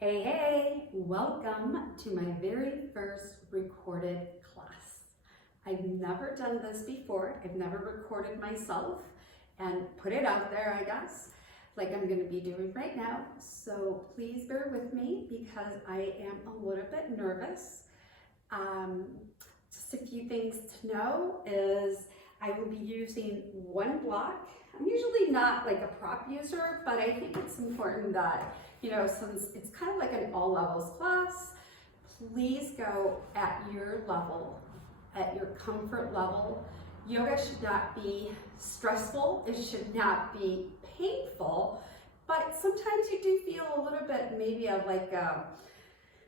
Hey, welcome to my very first recorded class. I've never done this before. I've never recorded myself and put it out there, I guess, like I'm going to be doing right now. So please bear with me because I am a little bit nervous. Just a few things to know is I will be using one block. I'm usually not like a prop user, but I think it's important that, since it's kind of like an all levels class, please go at your level, at your comfort level. Yoga should not be stressful. It should not be painful, but sometimes you do feel a little bit maybe of like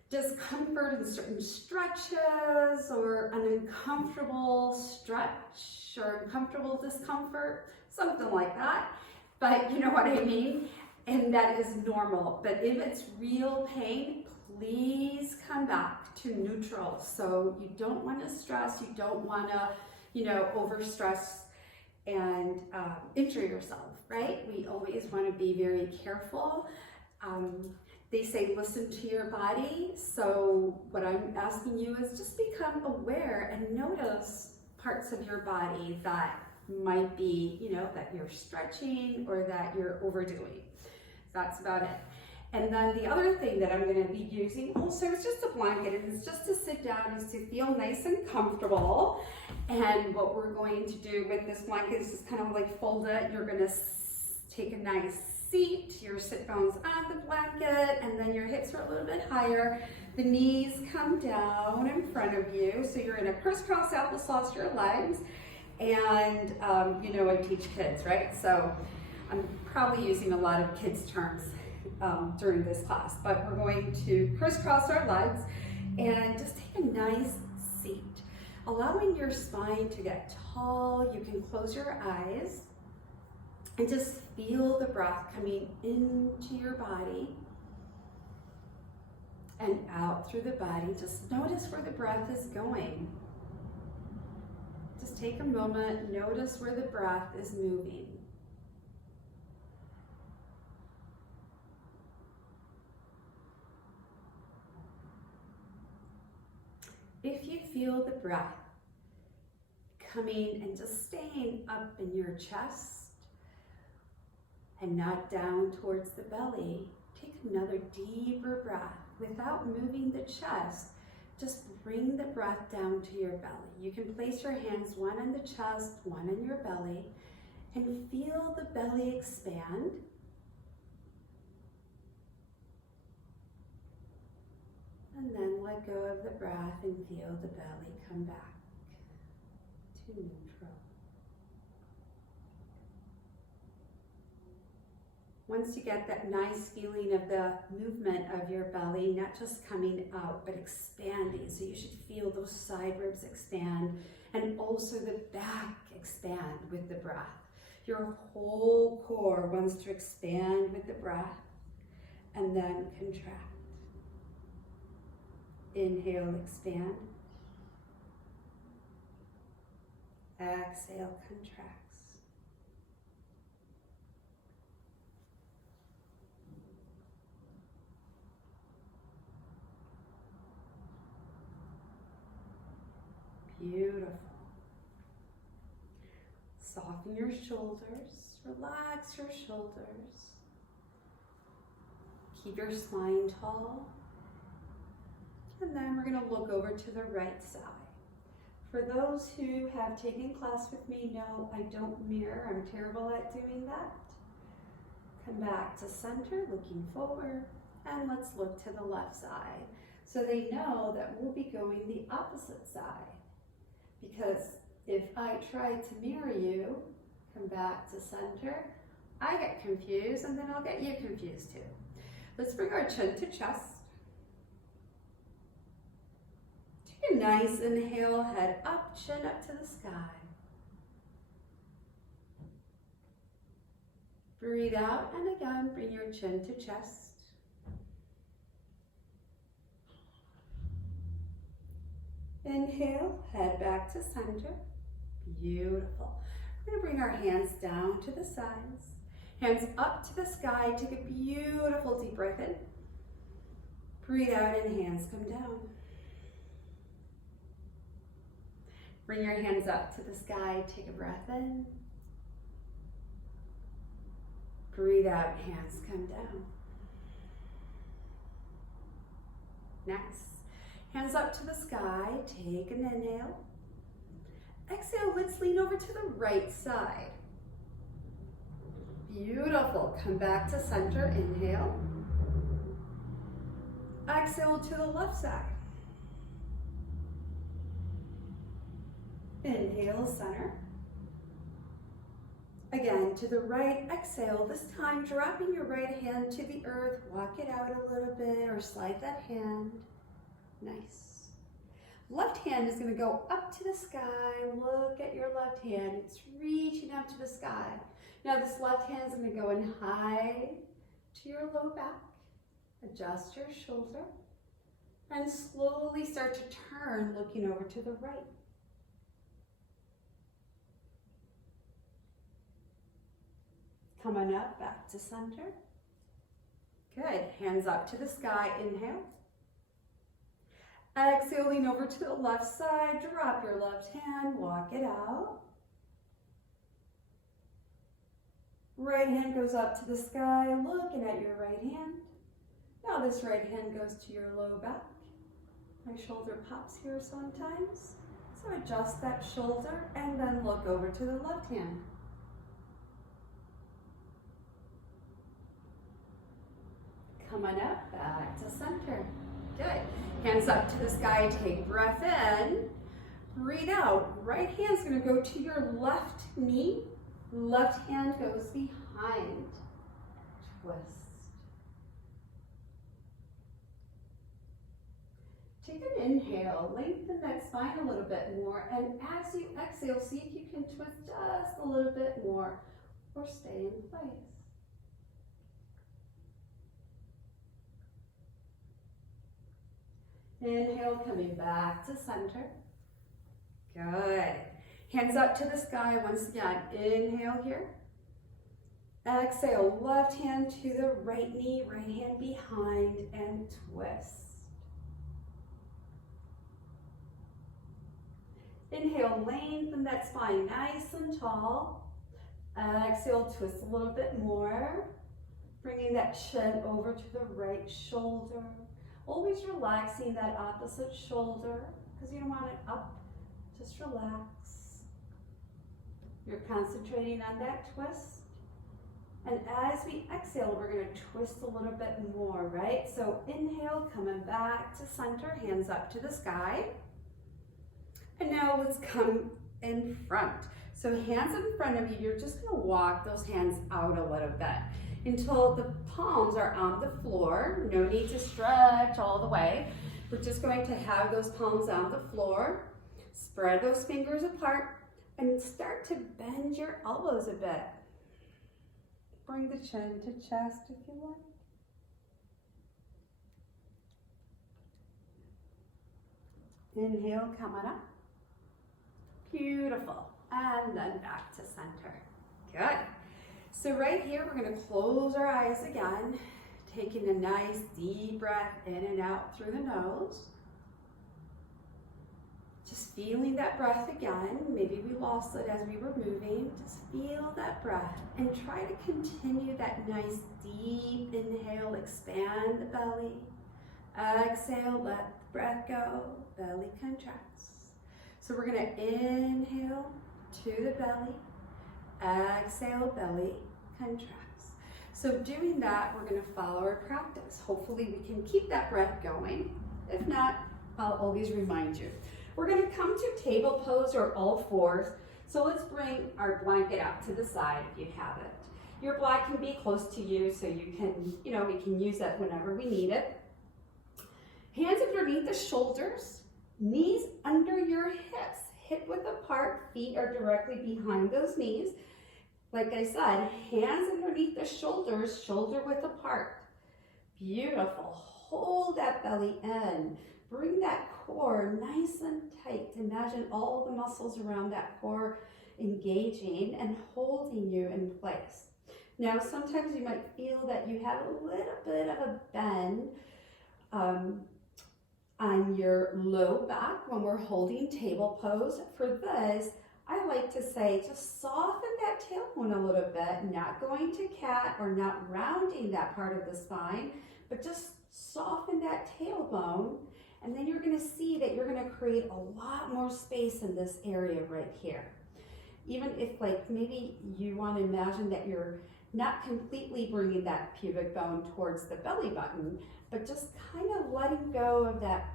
discomfort in certain stretches or an uncomfortable stretch or uncomfortable discomfort, something like that. But you know what I mean? And that is normal. But if it's real pain, please come back to neutral. So you don't want to stress, you don't want to, over stress and injure yourself, right? We always want to be very careful. They say listen to your body. So what I'm asking you is just become aware and notice parts of your body that might be, that you're stretching or that you're overdoing. That's about it. And then the other thing that I'm going to be using also is just a blanket, and it's just to sit down, is to feel nice and comfortable. And what we're going to do with this blanket is just kind of like fold it. You're going to take a nice seat, your sit bones on the blanket, and then your hips are a little bit higher. The knees come down in front of you, so you're in a crisscross applesauce your legs. And I teach kids, right? So I'm probably using a lot of kids terms during this class, but we're going to crisscross our legs and just take a nice seat, allowing your spine to get tall. You can close your eyes and just feel the breath coming into your body and out through the body. Just notice where the breath is going. Just take a moment, notice where the breath is moving. If you feel the breath coming and just staying up in your chest and not down towards the belly, take another deeper breath without moving the chest. Just bring the breath down to your belly. You can place your hands, one on the chest, one on your belly, and feel the belly expand. And then let go of the breath and feel the belly come back to neutral. Once you get that nice feeling of the movement of your belly, not just coming out, but expanding. So you should feel those side ribs expand and also the back expand with the breath. Your whole core wants to expand with the breath and then contract. Inhale, expand. Exhale, contracts. Beautiful. Soften your shoulders. Relax your shoulders. Keep your spine tall. And then we're going to look over to the right side. For those who have taken class with me, know I don't mirror. I'm terrible at doing that. Come back to center, looking forward, and let's look to the left side. So they know that we'll be going the opposite side. Because if I try to mirror you, come back to center, I get confused, and then I'll get you confused too. Let's bring our chin to chest. A nice inhale, head up, chin up to the sky. Breathe out, and again, bring your chin to chest. Inhale, head back to center. Beautiful. We're going to bring our hands down to the sides. Hands up to the sky. Take a beautiful deep breath in. Breathe out and hands come down. Bring your hands up to the sky. Take a breath in. Breathe out, hands come down. Next, hands up to the sky. Take an inhale. Exhale, let's lean over to the right side. Beautiful. Come back to center. Inhale. Exhale to the left side. Inhale, center. Again, to the right, exhale. This time, dropping your right hand to the earth. Walk it out a little bit or slide that hand. Nice. Left hand is going to go up to the sky. Look at your left hand. It's reaching up to the sky. Now this left hand is going to go in high to your low back. Adjust your shoulder. And slowly start to turn, looking over to the right. Come on up, back to center. Good. Hands up to the sky. Inhale. Exhale, lean over to the left side. Drop your left hand. Walk it out. Right hand goes up to the sky, looking at your right hand. Now this right hand goes to your low back. My shoulder pops here sometimes. So adjust that shoulder and then look over to the left hand. Come on up, back to center. Good. Hands up to the sky, take breath in. Breathe out. Right hand's gonna go to your left knee. Left hand goes behind. Twist. Take an inhale, lengthen that spine a little bit more, and as you exhale, see if you can twist just a little bit more or stay in place. Inhale, coming back to center. Good. Hands up to the sky once again. Inhale here. Exhale, left hand to the right knee, right hand behind, and twist. Inhale, lengthen that spine nice and tall. Exhale, twist a little bit more. Bringing that chin over to the right shoulder. Always relaxing that opposite shoulder because you don't want it up. Just relax. You're concentrating on that twist. And as we exhale, we're going to twist a little bit more, right? So inhale, coming back to center, hands up to the sky. And now let's come in front. So hands in front of you, you're just going to walk those hands out a little bit until the palms are on the floor. No need to stretch all the way. We're just going to have those palms on the floor. Spread those fingers apart and start to bend your elbows a bit. Bring the chin to chest if you like. Inhale, come on up. Beautiful. And then back to center. Good. So right here, we're going to close our eyes again, taking a nice deep breath in and out through the nose. Just feeling that breath again. Maybe we lost it as we were moving. Just feel that breath and try to continue that nice deep inhale. Expand the belly. Exhale, let the breath go. Belly contracts. So we're going to inhale to the belly. Exhale, belly contracts. So doing that, we're going to follow our practice. Hopefully we can keep that breath going. If not, I'll always remind you. We're going to come to table pose or all fours. So let's bring our blanket out to the side if you have it. Your blanket can be close to you so you can, we can use that whenever we need it. Hands underneath the shoulders, knees under your hips, hip width apart, feet are directly behind those knees. Like I said, hands underneath the shoulders, shoulder width apart. Beautiful. Hold that belly in. Bring that core nice and tight. Imagine all the muscles around that core engaging and holding you in place. Now, sometimes you might feel that you have a little bit of a bend on your low back when we're holding table pose. For this, I like to say just soften that tailbone a little bit, not going to cat or not rounding that part of the spine, but just soften that tailbone, and then you're going to see that you're going to create a lot more space in this area right here. Even if like maybe you want to imagine that you're not completely bringing that pubic bone towards the belly button, but just kind of letting go of that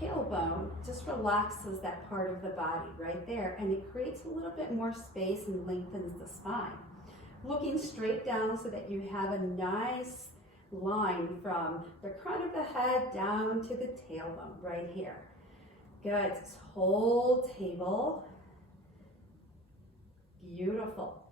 tailbone just relaxes that part of the body right there, and it creates a little bit more space and lengthens the spine. Looking straight down so that you have a nice line from the crown of the head down to the tailbone right here. Good. Just hold table. Beautiful.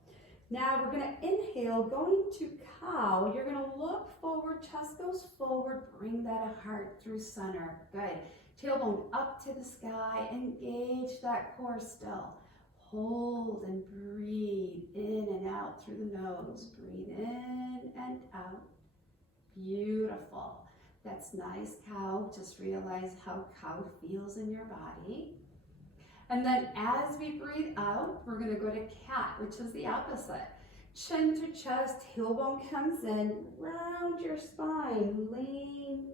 Now we're going to inhale, going to cow. You're going to look forward, chest goes forward, bring that heart through center. Good. Tailbone up to the sky, engage that core still. Hold and breathe in and out through the nose. Breathe in and out. Beautiful. That's nice, cow. Just realize how cow feels in your body. And then as we breathe out, we're going to go to cat, which is the opposite. Chin to chest, tailbone comes in, round your spine,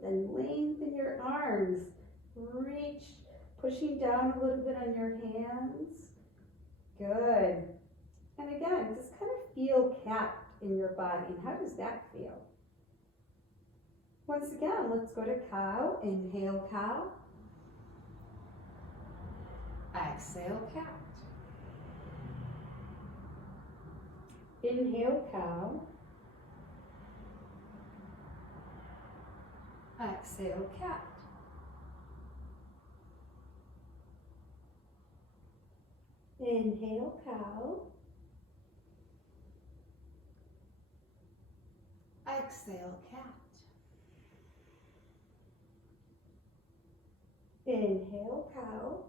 lengthen your arms. Reach, pushing down a little bit on your hands. Good. And again, just kind of feel cat in your body. And how does that feel? Once again, let's go to cow. Inhale, cow. Exhale, cat. Inhale, cow. Exhale, cat. Inhale, cow. Exhale, cat. Inhale, cow.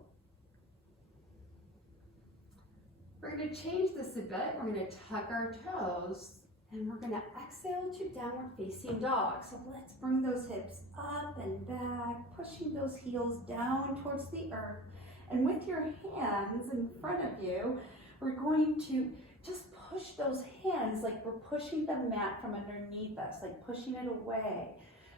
We're going to change this a bit. We're going to tuck our toes, and we're going to exhale to downward facing dog. So let's bring those hips up and back, pushing those heels down towards the earth. And with your hands in front of you, we're going to just push those hands like we're pushing the mat from underneath us, like pushing it away.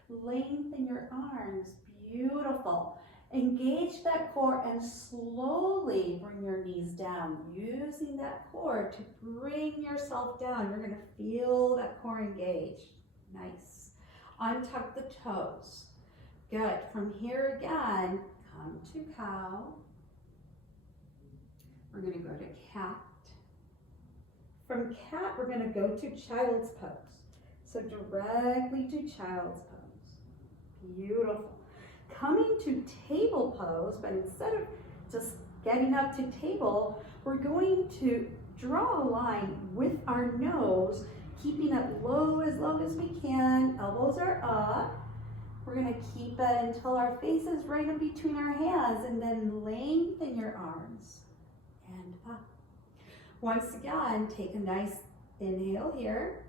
Lengthen your arms. Beautiful. Engage that core and slowly bring your knees down, using that core to bring yourself down. You're going to feel that core engaged. Nice. Untuck the toes. Good. From here again, come to cow. We're going to go to cat. From cat, we're going to go to child's pose. So directly to child's pose. Beautiful. Coming to table pose, but instead of just getting up to table, we're going to draw a line with our nose, keeping it low as we can. Elbows are up. We're going to keep it until our face is right in between our hands, and then lengthen your arms and up. Once again, take a nice inhale here.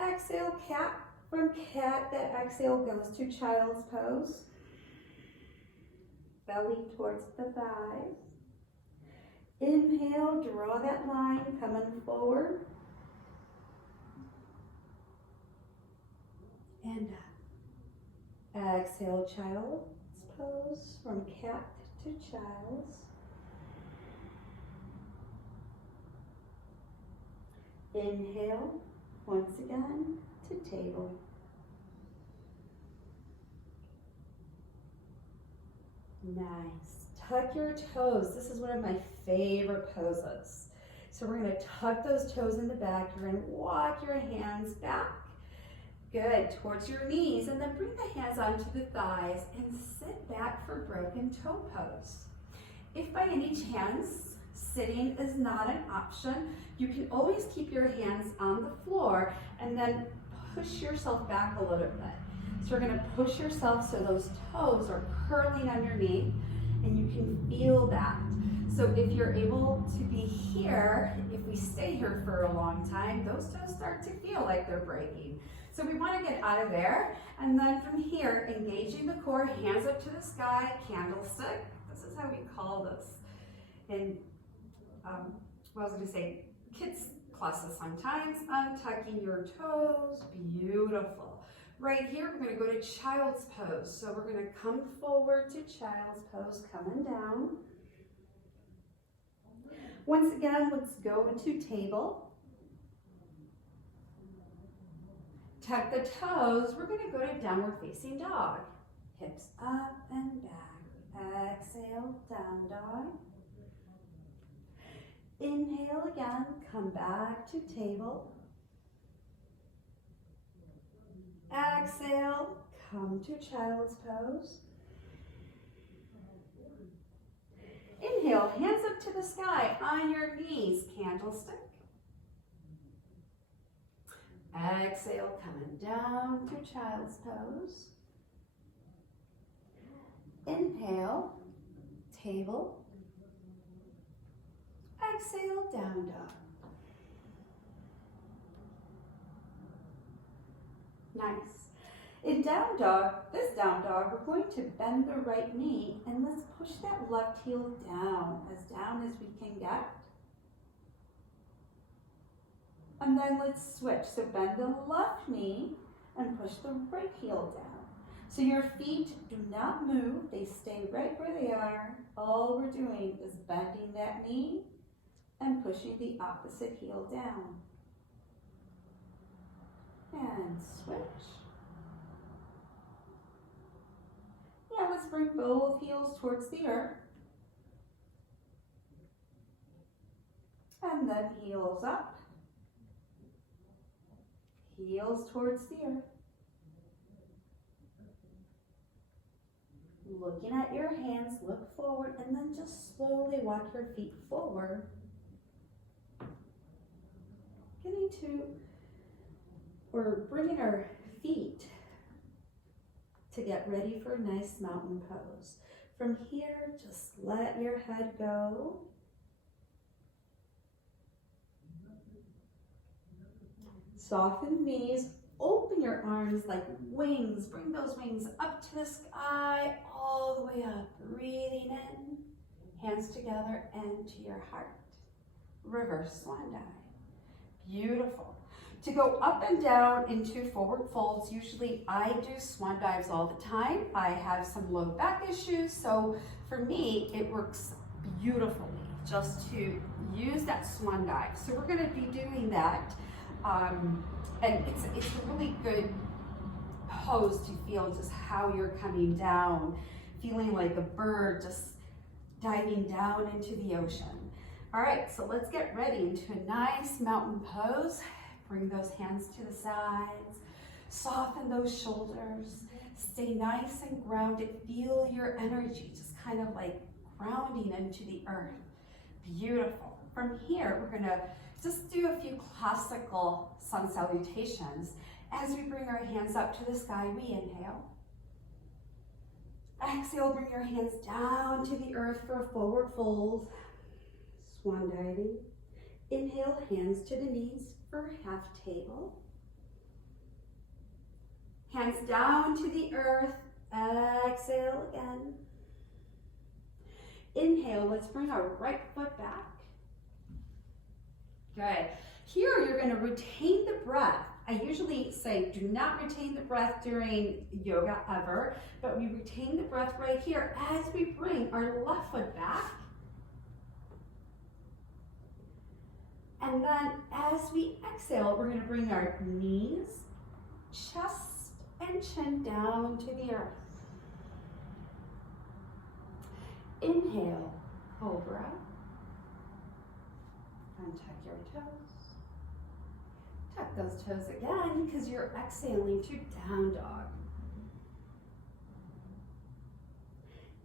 Exhale, cat. From cat, that exhale goes to child's pose. Belly towards the thighs. Inhale, draw that line, coming forward. And up. Exhale, child's pose. From cat to child's. Inhale, once again, to table. Nice. Tuck your toes. This is one of my favorite poses. So we're going to tuck those toes in the back. You're going to walk your hands back. Good. Towards your knees. And then bring the hands onto the thighs and sit back for broken toe pose. If by any chance sitting is not an option, you can always keep your hands on the floor and then push yourself back a little bit. So we're going to push yourself so those toes are curling underneath, and you can feel that. So if you're able to be here, if we stay here for a long time, those toes start to feel like they're breaking. So we want to get out of there, and then from here, engaging the core, hands up to the sky, candlestick. This is how we call this in, what was I going to say, kids classes sometimes. Untucking your toes, beautiful. Right here, we're going to go to child's pose. So we're going to come forward to child's pose, coming down. Once again, let's go into table. Tuck the toes. We're going to go to downward facing dog. Hips up and back. Exhale, down dog. Inhale again, come back to table. Exhale, come to child's pose. Inhale, hands up to the sky, on your knees, candlestick. Exhale, coming down to child's pose. Inhale, table. Exhale, down dog. Nice. In down dog, this down dog, we're going to bend the right knee and let's push that left heel down as we can get. And then let's switch. So bend the left knee and push the right heel down. So your feet do not move, they stay right where they are. All we're doing is bending that knee and pushing the opposite heel down. And switch. Now let's bring both heels towards the earth. And then heels up. Heels towards the earth. Looking at your hands, look forward, and then just slowly walk your feet forward. Getting to, or bringing our feet to get ready for a nice mountain pose. From here, just let your head go. Soften knees, open your arms like wings. Bring those wings up to the sky, all the way up. Breathing in, hands together and to your heart. Reverse swan dive. Beautiful. To go up and down into forward folds, usually I do swan dives all the time. I have some low back issues, so for me, it works beautifully just to use that swan dive. So we're gonna be doing that. And it's a really good pose to feel just how you're coming down, feeling like a bird just diving down into the ocean. All right, so let's get ready into a nice mountain pose. Bring those hands to the sides, soften those shoulders, stay nice and grounded. Feel your energy just kind of like grounding into the earth. Beautiful. From here, we're gonna just do a few classical sun salutations. As we bring our hands up to the sky, we inhale. Exhale, bring your hands down to the earth for a forward fold. Swan diving. Inhale, hands to the knees for half table. Hands down to the earth. Exhale again. Inhale, let's bring our right foot back. Good. Here you're going to retain the breath. I usually say do not retain the breath during yoga ever, but we retain the breath right here as we bring our left foot back. And then as we exhale, we're going to bring our knees, chest, and chin down to the earth. Inhale, cobra. Untuck your toes. Tuck those toes again because you're exhaling to down dog.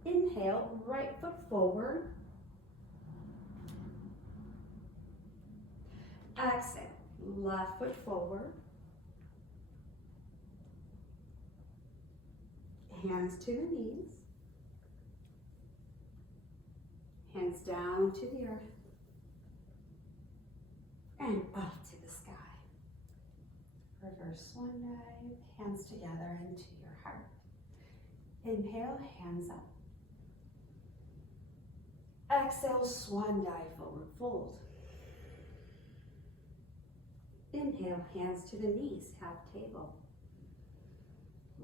Inhale, right foot forward. Exhale, left foot forward. Hands to the knees. Hands down to the earth. And up to the sky. Reverse swan dive, hands together into your heart. Inhale, hands up. Exhale, swan dive, forward fold. Inhale, hands to the knees, half table.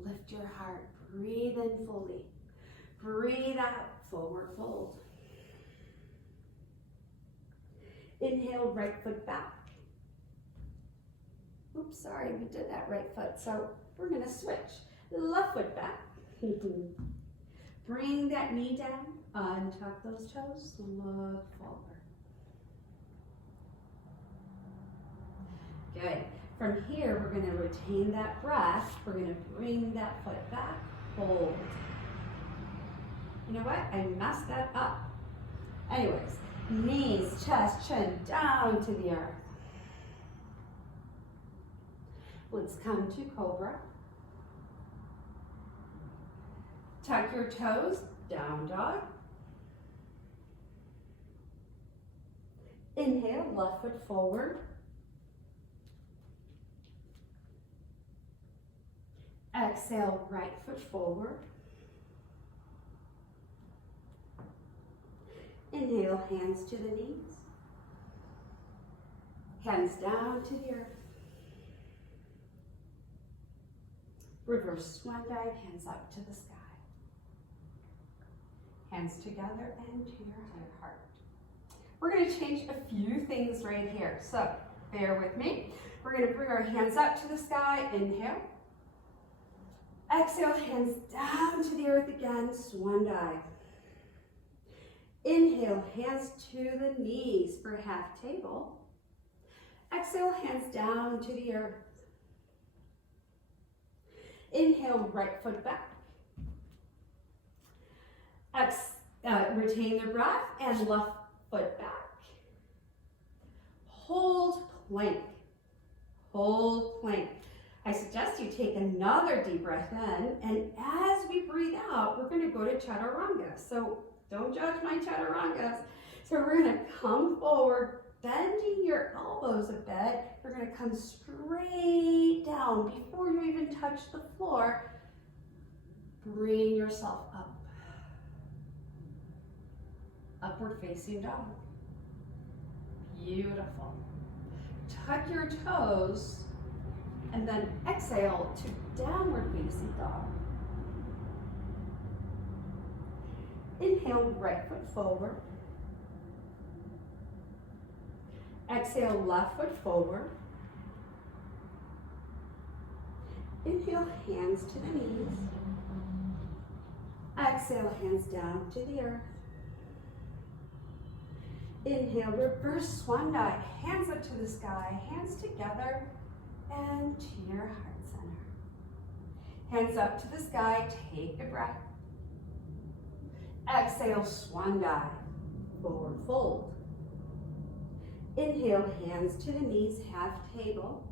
Lift your heart, breathe in fully. Breathe out, forward fold. Inhale, right foot back. Oops, sorry, we did that right foot, so we're gonna switch. Left foot back. Bring that knee down, untuck those toes, look forward. Good. From here, we're gonna retain that breath. We're gonna bring that foot back, hold. You know what? I messed that up. Anyways, knees, chest, chin, down to the earth. Let's come to cobra. Tuck your toes, down dog. Inhale, left foot forward. Exhale, right foot forward. Inhale, hands to the knees. Hands down to the earth. Reverse swan dive, hands up to the sky. Hands together and to your heart. We're going to change a few things right here, so bear with me. We're going to bring our hands up to the sky, inhale. Exhale, hands down to the earth again, swan dive. Inhale, hands to the knees for half table. Exhale, hands down to the earth. Inhale, right foot back. Retain the breath and left foot back. Hold plank. Hold plank. I suggest you take another deep breath in, and as we breathe out, we're going to go to chaturanga. So don't judge my chaturangas. So we're going to come forward, bending your elbows a bit. You're going to come straight down before you even touch the floor. Bring yourself up. Upward facing dog. Beautiful. Tuck your toes and then exhale to downward facing dog. Inhale, right foot forward. Exhale, left foot forward. Inhale, hands to the knees. Exhale, hands down to the earth. Inhale, reverse swan dive, hands up to the sky, hands together and to your heart center. Hands up to the sky, take a breath. Exhale, swan dive, forward fold. Inhale, hands to the knees, half table.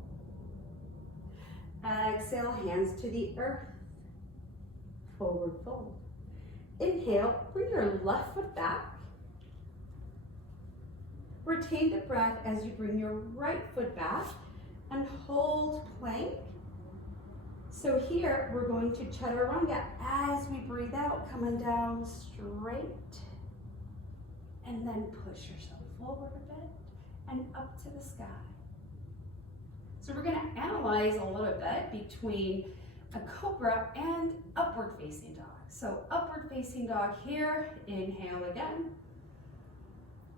Exhale, hands to the earth, forward fold. Inhale, bring your left foot back. Retain the breath as you bring your right foot back and hold plank. So here we're going to chaturanga as we breathe out, coming down straight. And then push yourself forward a bit and up to the sky. So we're going to analyze a little bit between a cobra and upward facing dog. So upward facing dog here, inhale again.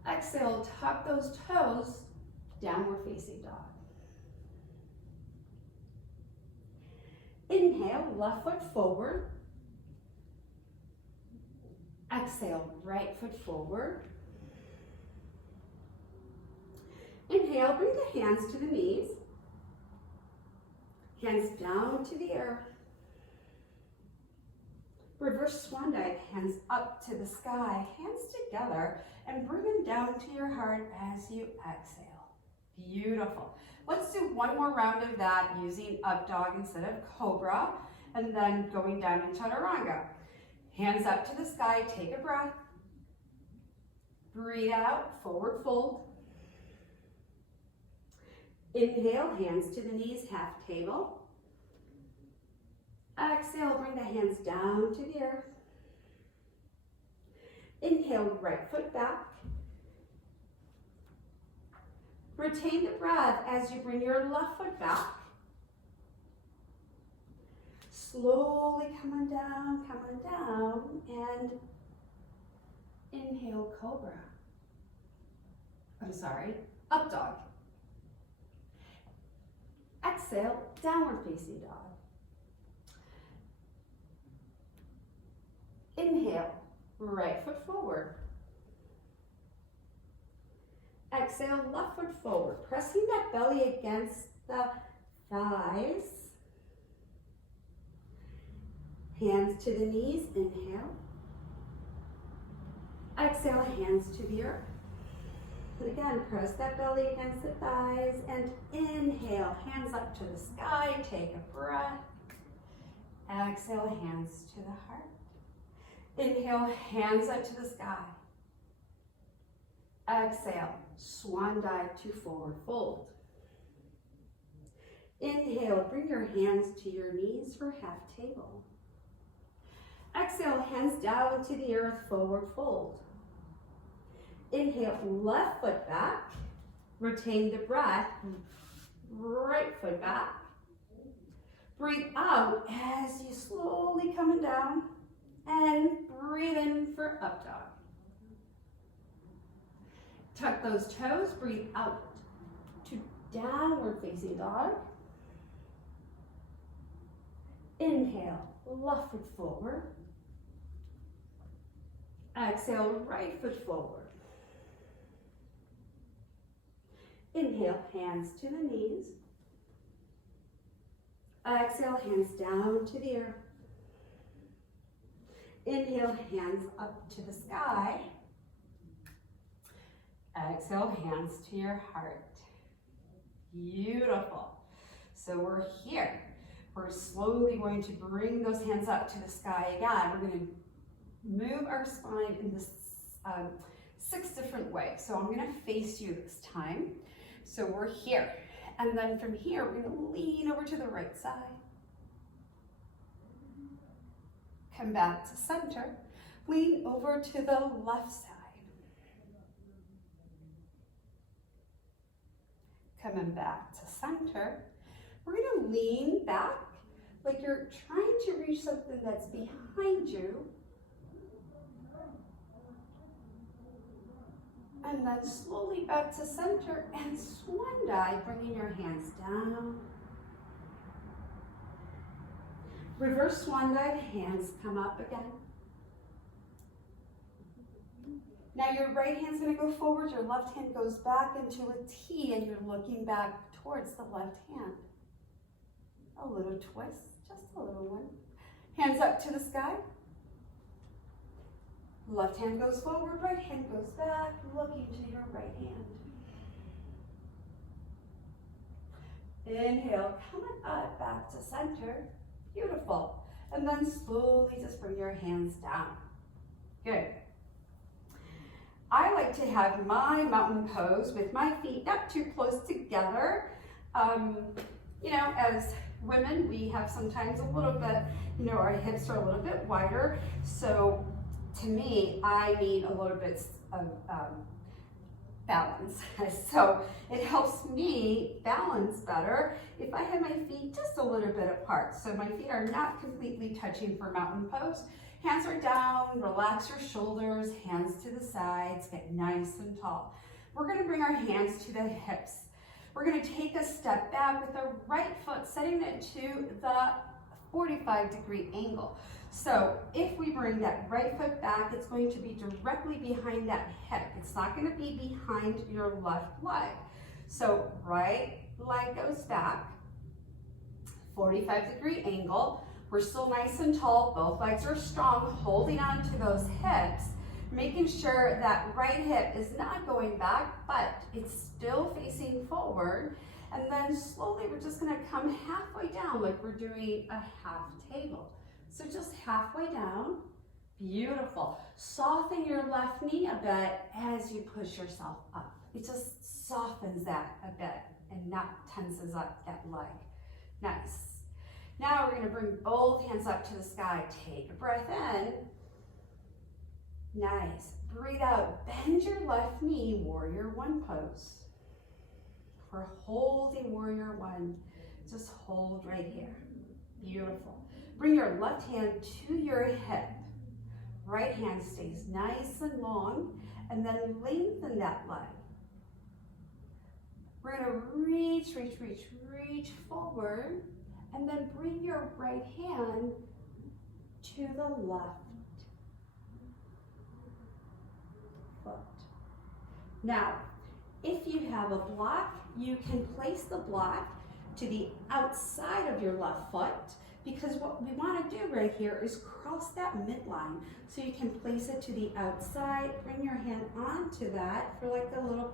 Exhale, tuck those toes, downward facing dog. Inhale, left foot forward. Exhale, right foot forward. Inhale, bring the hands to the knees. Hands down to the earth. Reverse swan dive, hands up to the sky, hands together, and bring them down to your heart as you exhale. Beautiful. Let's do one more round of that using up dog instead of cobra, and then going down in chaturanga. Hands up to the sky, take a breath. Breathe out, forward fold. Inhale, hands to the knees, half table. Exhale, bring the hands down to the earth. Inhale, right foot back. Retain the breath as you bring your left foot back. Slowly come on down, and inhale, cobra. I'm sorry, up dog. Exhale, downward facing dog. Inhale, right foot forward. Exhale, left foot forward, pressing that belly against the thighs. Hands to the knees, inhale. Exhale, hands to the earth. And again, press that belly against the thighs and inhale, hands up to the sky, take a breath. Exhale, hands to the heart. Inhale, hands up to the sky. Exhale, swan dive to forward fold. Inhale, bring your hands to your knees for half table. Exhale, hands down to the earth, forward fold. Inhale, left foot back. Retain the breath. Right foot back. Breathe out as you slowly coming down. And breathe in for up dog. Tuck those toes, breathe out to downward facing dog. Inhale, left foot forward. Exhale, right foot forward. Inhale, hands to the knees. Exhale, hands down to the earth. Inhale, hands up to the sky. Exhale, hands to your heart. Beautiful. So we're here. We're slowly going to bring those hands up to the sky again. We're going to move our spine in this 6 different ways. So I'm going to face you this time. So we're here. And then from here, we're going to lean over to the right side. Come back to center. Lean over to the left side. Coming back to center. We're going to lean back like you're trying to reach something that's behind you. And then slowly back to center and swan dive, bringing your hands down. Reverse swan dive, hands come up again. Now your right hand's gonna go forward, your left hand goes back into a T, and you're looking back towards the left hand. A little twist, just a little one. Hands up to the sky. Left hand goes forward, right hand goes back, looking to your right hand. Inhale, coming up back to center. Beautiful. And then slowly just bring your hands down. Good. I like to have my mountain pose with my feet not too close together. You know, as women, we have sometimes a little bit, you know, our hips are a little bit wider. So to me, I need a little bit of balance. So it helps me balance better if I have my feet just a little bit apart. So my feet are not completely touching for mountain pose. Hands are down, relax your shoulders, hands to the sides, get nice and tall. We're gonna bring our hands to the hips. We're gonna take a step back with our right foot, setting it to the 45-degree angle. So if we bring that right foot back, it's going to be directly behind that hip. It's not gonna be behind your left leg. So right leg goes back, 45-degree angle. We're still nice and tall, both legs are strong, holding on to those hips, making sure that right hip is not going back, but it's still facing forward. And then slowly we're just gonna come halfway down like we're doing a half table. So just halfway down, beautiful. Soften your left knee a bit as you push yourself up. It just softens that a bit and that tenses up that leg. Nice. Now we're gonna bring both hands up to the sky. Take a breath in. Nice. Breathe out. Bend your left knee, warrior one pose. We're holding warrior one. Just hold right here. Beautiful. Bring your left hand to your hip. Right hand stays nice and long, and then lengthen that leg. We're gonna reach forward, and then bring your right hand to the left foot. Now, if you have a block, you can place the block to the outside of your left foot, because what we want to do right here is cross that midline. So you can place it to the outside, bring your hand onto that for like a little,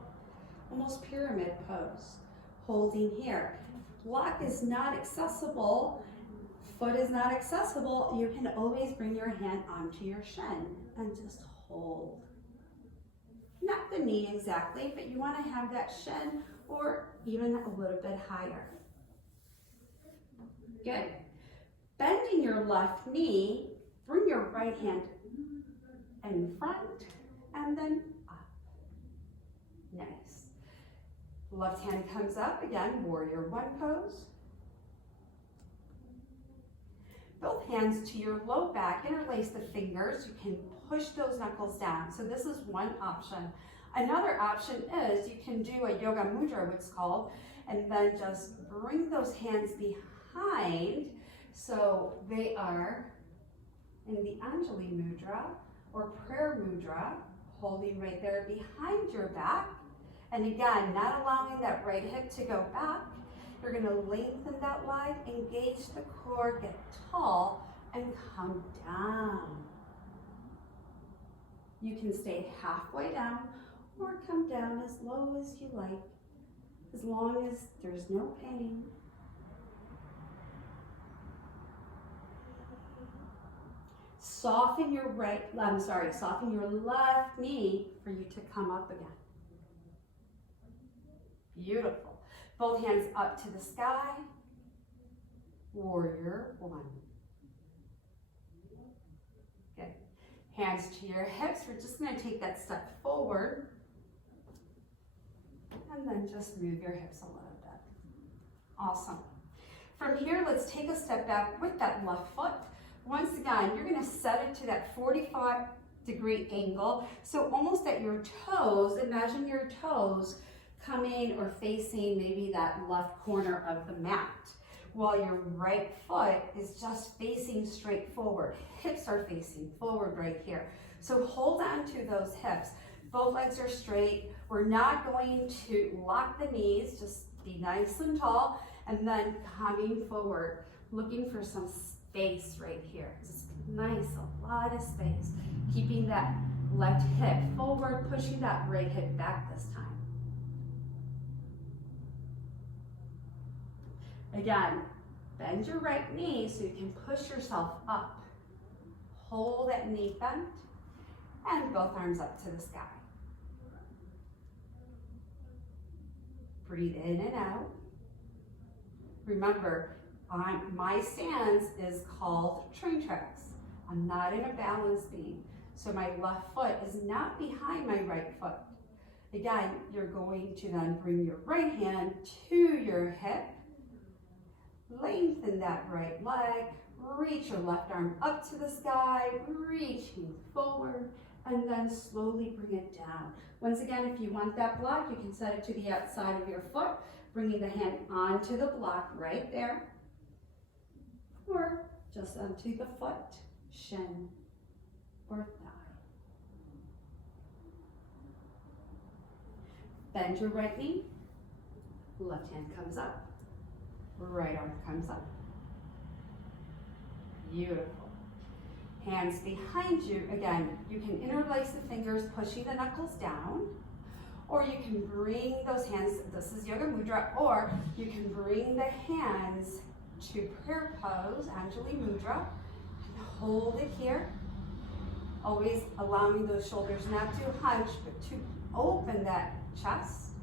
almost pyramid pose, holding here. Block is not accessible, foot is not accessible, you can always bring your hand onto your shin and just hold. Not the knee exactly, but you want to have that shin or even a little bit higher. Good. Bending your left knee, bring your right hand in front and then up. Nice. Left hand comes up again, warrior one pose. Both hands to your low back, interlace the fingers. You can push those knuckles down. So this is one option. Another option is you can do a yoga mudra, what's called, and then just bring those hands behind. So they are in the Anjali mudra or prayer mudra, holding right there behind your back. And again, not allowing that right hip to go back. You're gonna lengthen that leg, engage the core, get tall, and come down. You can stay halfway down or come down as low as you like, as long as there's no pain. Soften your soften your left knee for you to come up again. Beautiful. Both hands up to the sky. Warrior one. Good. Hands to your hips. We're just going to take that step forward. And then just move your hips a little bit. Awesome. From here, let's take a step back with that left foot. Once again, you're going to set it to that 45-degree angle. So almost at your toes, imagine your toes coming or facing maybe that left corner of the mat, while your right foot is just facing straight forward. Hips are facing forward right here. So hold on to those hips. Both legs are straight. We're not going to lock the knees, just be nice and tall, and then coming forward, looking for some space right here. Just nice, a lot of space. Keeping that left hip forward, pushing that right hip back this time. Again, bend your right knee so you can push yourself up. Hold that knee bent and both arms up to the sky. Breathe in and out. Remember, my stance is called train tracks. I'm not in a balance beam, so my left foot is not behind my right foot. Again, you're going to then bring your right hand to your hip, lengthen that right leg, reach your left arm up to the sky, reaching forward, and then slowly bring it down. Once again, if you want that block, you can set it to the outside of your foot, bringing the hand onto the block right there, or just onto the foot, shin, or thigh. Bend your right knee, left hand comes up, right arm comes up. Beautiful. Hands behind you. Again, you can interlace the fingers, pushing the knuckles down, or you can bring those hands, this is Yoga Mudra, or you can bring the hands to prayer pose, Anjali Mudra, and hold it here. Always allowing those shoulders not to hunch, but to open that chest.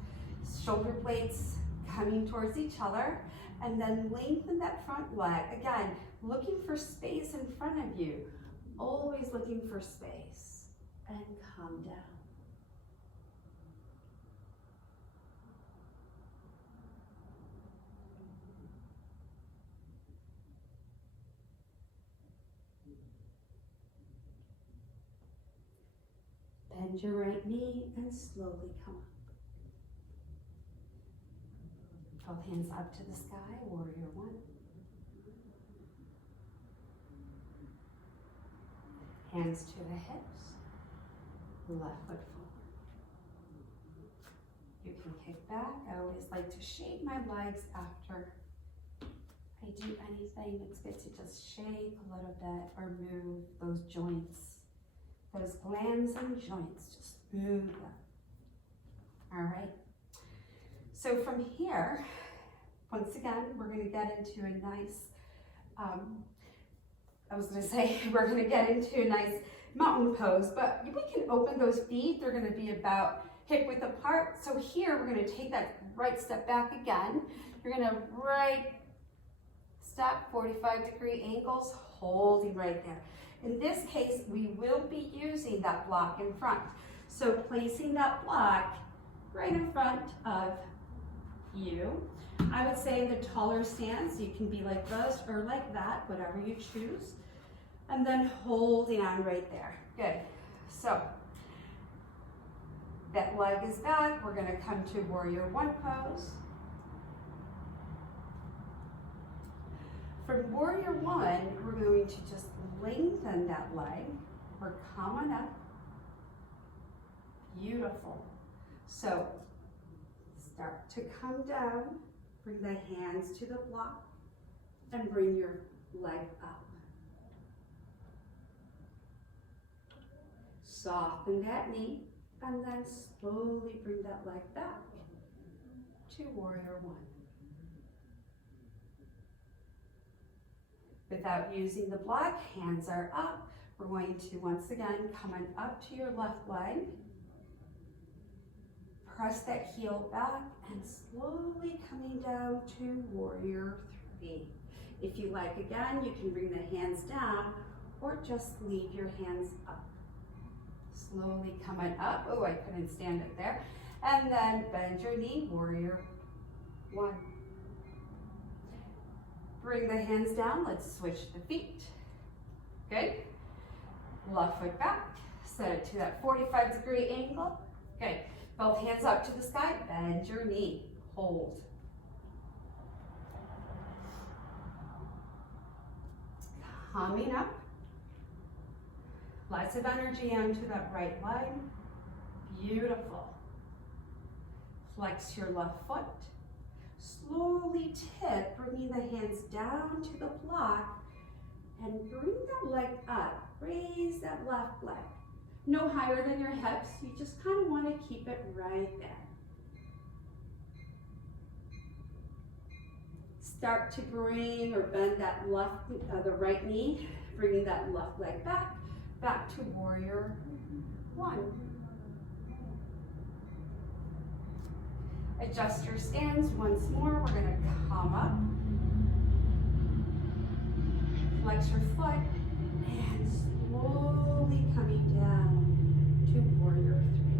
Shoulder blades coming towards each other, and then lengthen that front leg. Again, looking for space in front of you, always looking for space, and come down. Bend your right knee and slowly come up. Both hands up to the sky, warrior one. Hands to the hips, left foot forward. You can kick back. I always like to shake my legs after I do anything. It's good to just shake a little bit or move those joints, those glands and joints, just move them. All right. So from here, once again, we're going to get into a nice, we're going to get into a nice mountain pose, but we can open those feet. They're going to be about hip width apart. So here, we're going to take that right step back again. You're going to right step, 45-degree angles, holding right there. In this case, we will be using that block in front. So placing that block right in front of you. I would say in the taller stance, you can be like this or like that, whatever you choose. And then holding on right there. Good. So that leg is back. We're going to come to warrior one pose. From warrior one, we're going to just lengthen that leg. We're coming up. Beautiful. So start to come down. Bring the hands to the block and bring your leg up. Soften that knee and then slowly bring that leg back to warrior one. Without using the block, hands are up. We're going to once again come on up to your left leg. Press that heel back and slowly coming down to warrior three. If you like, again, you can bring the hands down or just leave your hands up. Slowly coming up. Oh, I couldn't stand it there. And then bend your knee, warrior one. Bring the hands down. Let's switch the feet. Good. Left foot back. Set it to that 45-degree angle. Good. Both hands up to the sky. Bend your knee. Hold. Coming up. Lots of energy onto that right leg. Beautiful. Flex your left foot. Slowly tip, bringing the hands down to the block and bring that leg up. Raise that left leg. No higher than your hips. You just kind of want to keep it right there. Start to bring or bend that the right knee, bringing that left leg back to warrior one. Adjust your stance once more. We're going to come up, flex your foot, and slowly coming down to warrior three.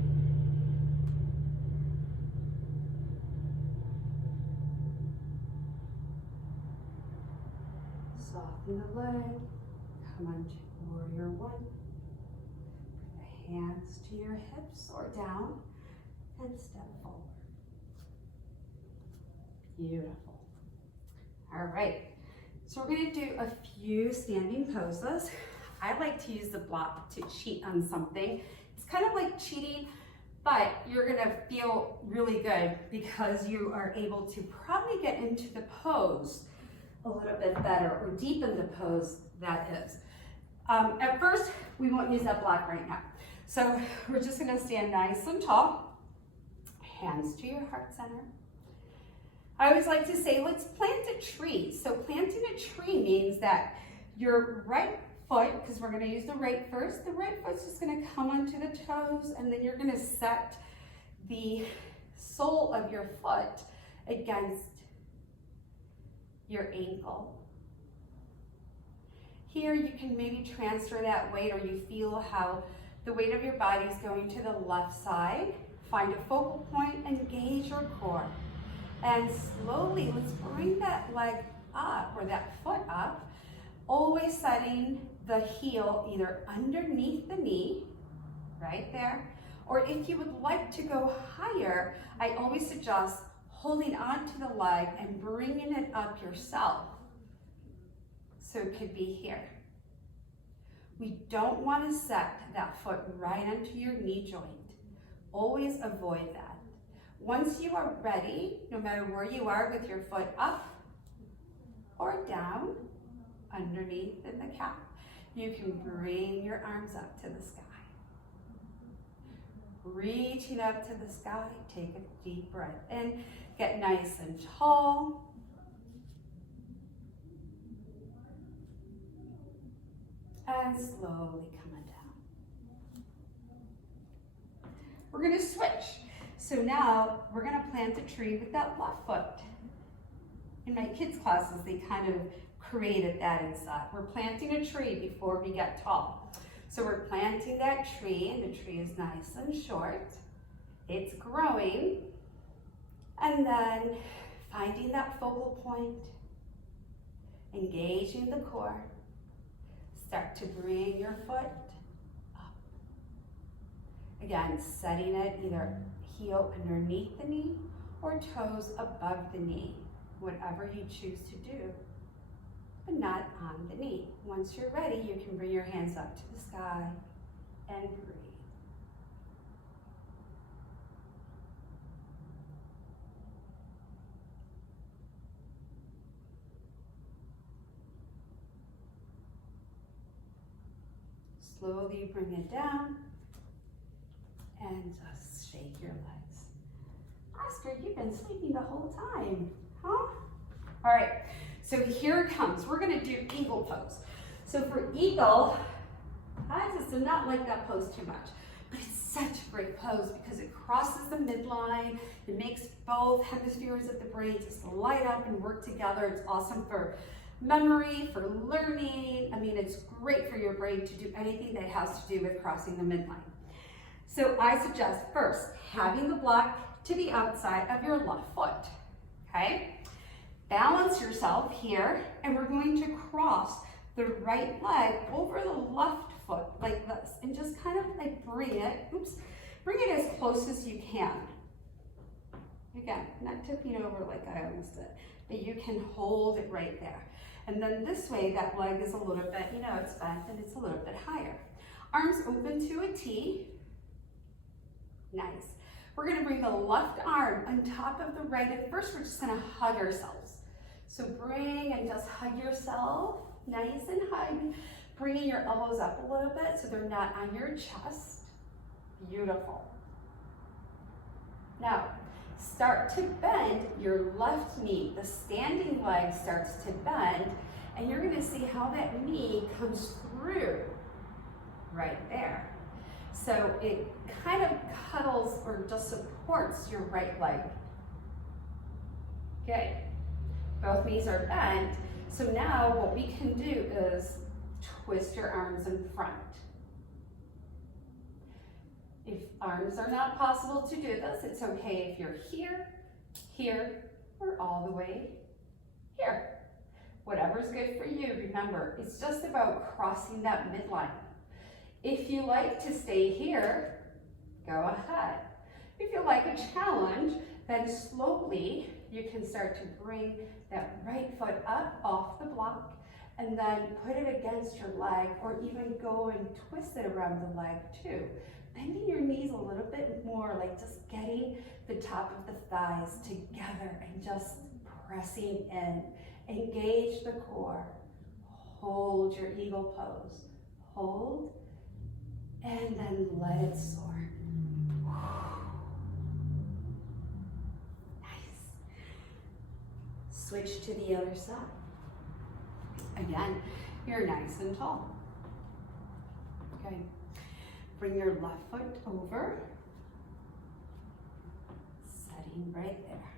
Soften the leg, come on to warrior one. Bring the hands to your hips or down and step forward. Beautiful. All right, so we're going to do a few standing poses. I like to use the block to cheat on something. It's kind of like cheating, but you're going to feel really good because you are able to probably get into the pose a little bit better or deepen the pose that is. At first, we won't use that block right now. So we're just going to stand nice and tall, hands to your heart center. I always like to say, let's plant a tree. So planting a tree means that your right foot, because we're going to use the right first, the right foot's just going to come onto the toes, and then you're going to set the sole of your foot against your ankle. Here you can maybe transfer that weight, or you feel how the weight of your body is going to the left side. Find a focal point, engage your core. And slowly, let's bring that leg up, or that foot up, always setting the heel either underneath the knee, right there, or if you would like to go higher, I always suggest holding onto the leg and bringing it up yourself. So it could be here. We don't want to set that foot right onto your knee joint. Always avoid that. Once you are ready, no matter where you are with your foot up or down, underneath in the calf, you can bring your arms up to the sky. Reaching up to the sky, take a deep breath in, get nice and tall. And slowly coming down. We're going to switch. So now we're going to plant a tree with that left foot. In my kids' classes, they kind of created that inside. We're planting a tree before we get tall. So we're planting that tree, and the tree is nice and short. It's growing. And then finding that focal point, engaging the core. Start to bring your foot up. Again, setting it either heel underneath the knee or toes above the knee, whatever you choose to do, but not on the knee. Once you're ready, you can bring your hands up to the sky and breathe. Slowly bring it down and just shake your legs. Oscar, you've been sleeping the whole time, huh? All right, so here it comes. We're gonna do eagle pose. So for eagle, I just do not like that pose too much, but it's such a great pose because it crosses the midline. It makes both hemispheres of the brain just light up and work together. It's awesome for memory, for learning. I mean, it's great for your brain to do anything that has to do with crossing the midline. So I suggest first having the block to the outside of your left foot, okay? Balance yourself here, and we're going to cross the right leg over the left foot like this, and just kind of like bring it as close as you can. Again, not tipping over like I almost did, but you can hold it right there. And then this way, that leg is a little bit, it's bent and it's a little bit higher. Arms open to a T. Nice. We're gonna bring the left arm on top of the right, and first we're just gonna hug ourselves. So bring and just hug yourself, nice and hug. Bringing your elbows up a little bit so they're not on your chest. Beautiful. Now, start to bend your left knee. The standing leg starts to bend, and you're gonna see how that knee comes through right there. So it kind of cuddles or just supports your right leg. Good. Both knees are bent. So now what we can do is twist your arms in front. If arms are not possible to do this, it's okay if you're here, here, or all the way here. Whatever's good for you. Remember, it's just about crossing that midline. If you like to stay here, go ahead. If you like a challenge, then slowly you can start to bring that right foot up off the block and then put it against your leg, or even go and twist it around the leg too. Bending your knees a little bit more, like just getting the top of the thighs together and just pressing in. Engage the core. Hold your eagle pose. Hold, and then let it soar. Nice. Switch to the other side. Again, you're nice and tall. Okay. Bring your left foot over. Setting right there.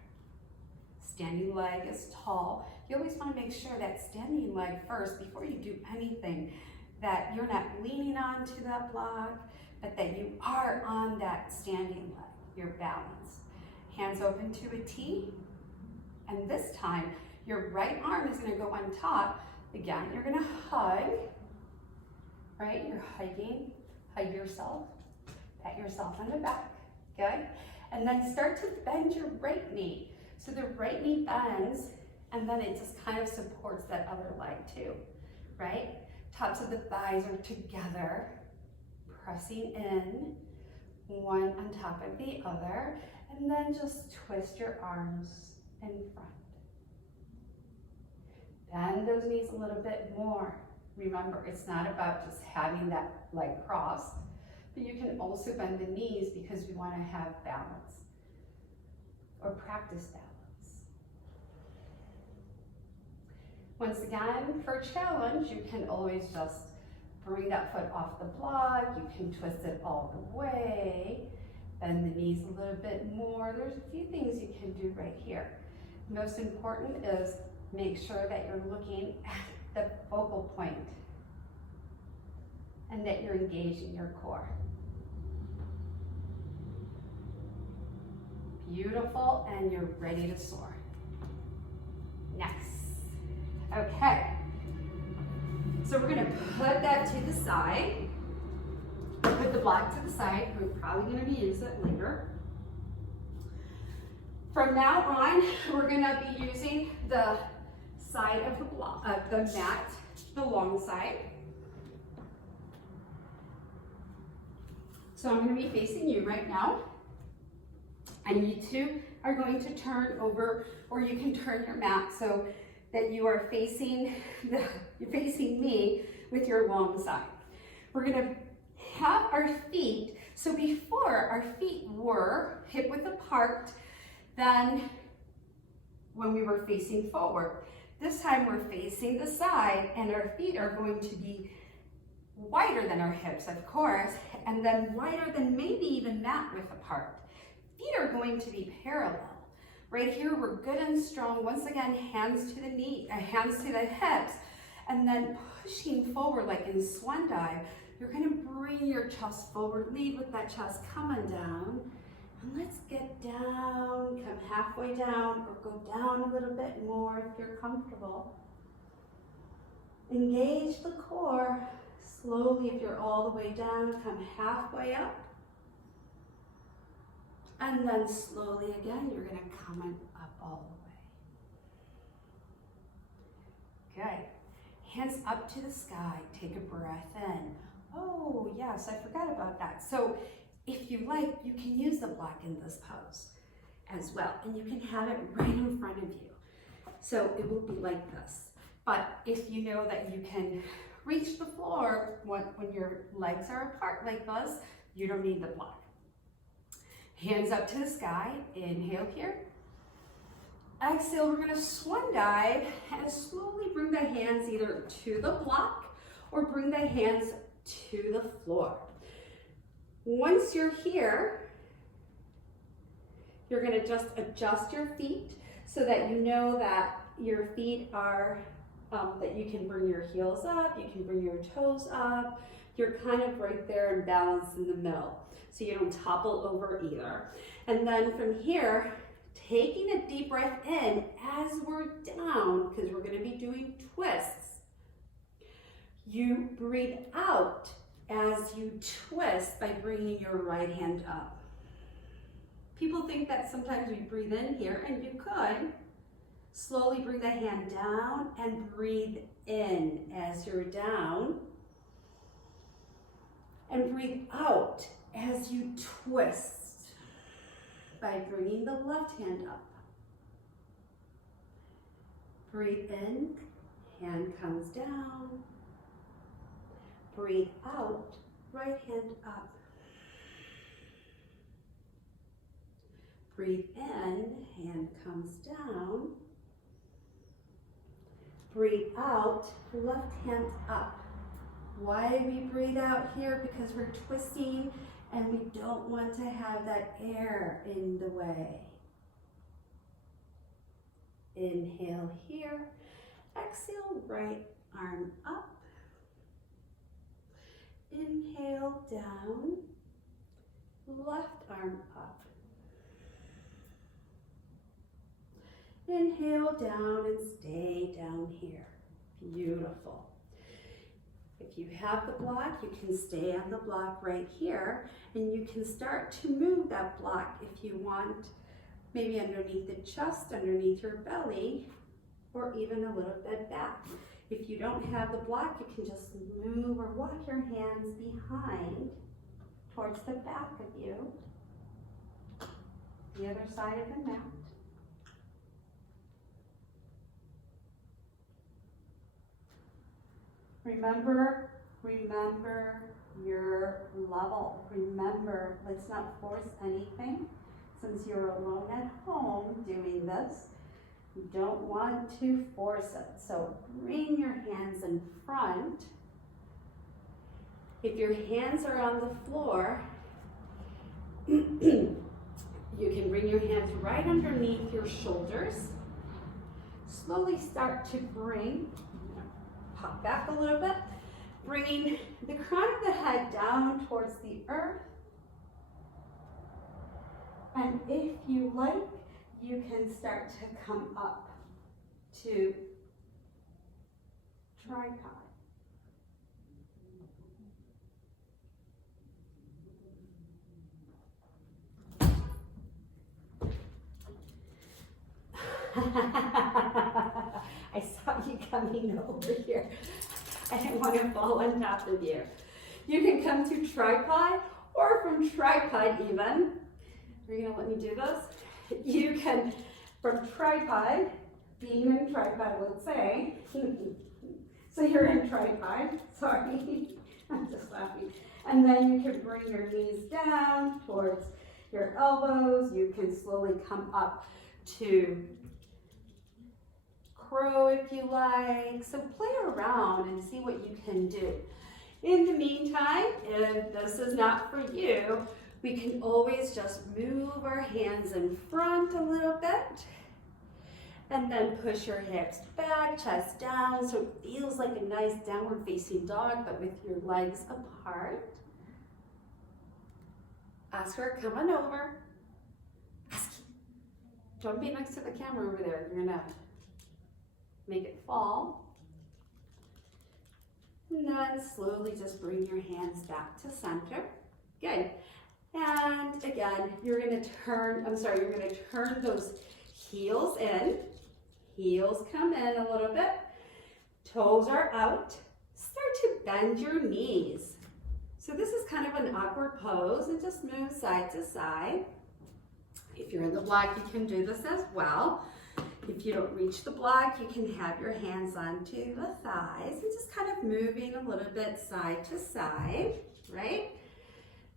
standing leg is tall. You always want to make sure that standing leg first, before you do anything, that you're not leaning onto that block, but that you are on that standing leg, your balance. Hands open to a T, and this time, your right arm is gonna go on top. Again, you're gonna hug, right? You're hugging, hug yourself, pat yourself on the back, good? And then start to bend your right knee. So the right knee bends, and then it just kind of supports that other leg too, right? Tops of the thighs are together, pressing in, one on top of the other, and then just twist your arms in front. Bend those knees a little bit more. Remember, it's not about just having that leg crossed, but you can also bend the knees because we want to have balance or practice balance. Once again, for a challenge, you can always just bring that foot off the block. You can twist it all the way, bend the knees a little bit more. There's a few things you can do right here. Most important is make sure that you're looking at the focal point and that you're engaging your core. Beautiful, and you're ready to soar. Next. Okay. So we're gonna put that to the side. Put the block to the side. We're probably gonna use it later. From now on, we're gonna be using the side of the block, the mat, the long side. So I'm going to be facing you right now, and you two are going to turn over, or you can turn your mat so that you are facing me with your long side. We're going to have our feet. So before, our feet were hip width apart. Then, when we were facing forward. This time we're facing the side, and our feet are going to be wider than our hips, of course, and then wider than maybe even mat width apart. Feet are going to be parallel. Right here, we're good and strong. Once again, hands to the knee, hands to the hips, and then pushing forward like in swan dive. You're gonna bring your chest forward, lead with that chest coming down. And let's get down, come halfway down, or go down a little bit more if you're comfortable. Engage the core. Slowly, if you're all the way down, come halfway up. And then slowly again, you're gonna come up all the way. Good. Hands up to the sky. Take a breath in. Oh, yes, I forgot about that. So, if you like, you can use the block in this pose as well, and you can have it right in front of you. So it will be like this. But if you know that you can reach the floor when your legs are apart like this, you don't need the block. Hands up to the sky, inhale here. Exhale, we're gonna swan dive and slowly bring the hands either to the block or bring the hands to the floor. Once you're here, you're going to just adjust your feet so that you know that your feet are, that you can bring your heels up, you can bring your toes up. You're kind of right there and balanced in the middle, so you don't topple over either. And then from here, taking a deep breath in as we're down, because we're going to be doing twists. You breathe out as you twist by bringing your right hand up. People think that sometimes we breathe in here, and you could. Slowly bring the hand down and breathe in as you're down. And breathe out as you twist by bringing the left hand up. Breathe in, hand comes down. Breathe out, right hand up. Breathe in, hand comes down. Breathe out, left hand up. Why we breathe out here? Because we're twisting and we don't want to have that air in the way. Inhale here. Exhale, right arm up. Inhale, down. Left arm up. Inhale down and stay down here. Beautiful. If you have the block, you can stay on the block right here, and you can start to move that block if you want, maybe underneath the chest, underneath your belly, or even a little bit back. If you don't have the block, you can just move or walk your hands behind towards the back of you, the other side of the mat. Remember your level. Remember, let's not force anything. Since you're alone at home doing this, you don't want to force it. So bring your hands in front. If your hands are on the floor, you can bring your hands right underneath your shoulders. Slowly start to bring, pop back a little bit, bringing the crown of the head down towards the earth. And if you like, you can start to come up to tripod. I saw you coming over here. I didn't want to fall on top of you. You can come to tripod, or from tripod even. Are you going to let me do this? You can, from tripod, being in tripod, let's say. So you're in tripod, sorry. I'm just laughing. And then you can bring your knees down towards your elbows. You can slowly come up to crow if you like. So play around and see what you can do. In the meantime, if this is not for you, we can always just move our hands in front a little bit and then push your hips back, chest down, so it feels like a nice downward facing dog, but with your legs apart. Ask her, come on over. Don't be next to the camera over there. You're gonna make it fall. And then slowly just bring your hands back to center. Good. And again, you're gonna turn those heels in. Heels come in a little bit. Toes are out. Start to bend your knees. So this is kind of an awkward pose, and just move side to side. If you're in the block, you can do this as well. If you don't reach the block, you can have your hands onto the thighs and just kind of moving a little bit side to side, right?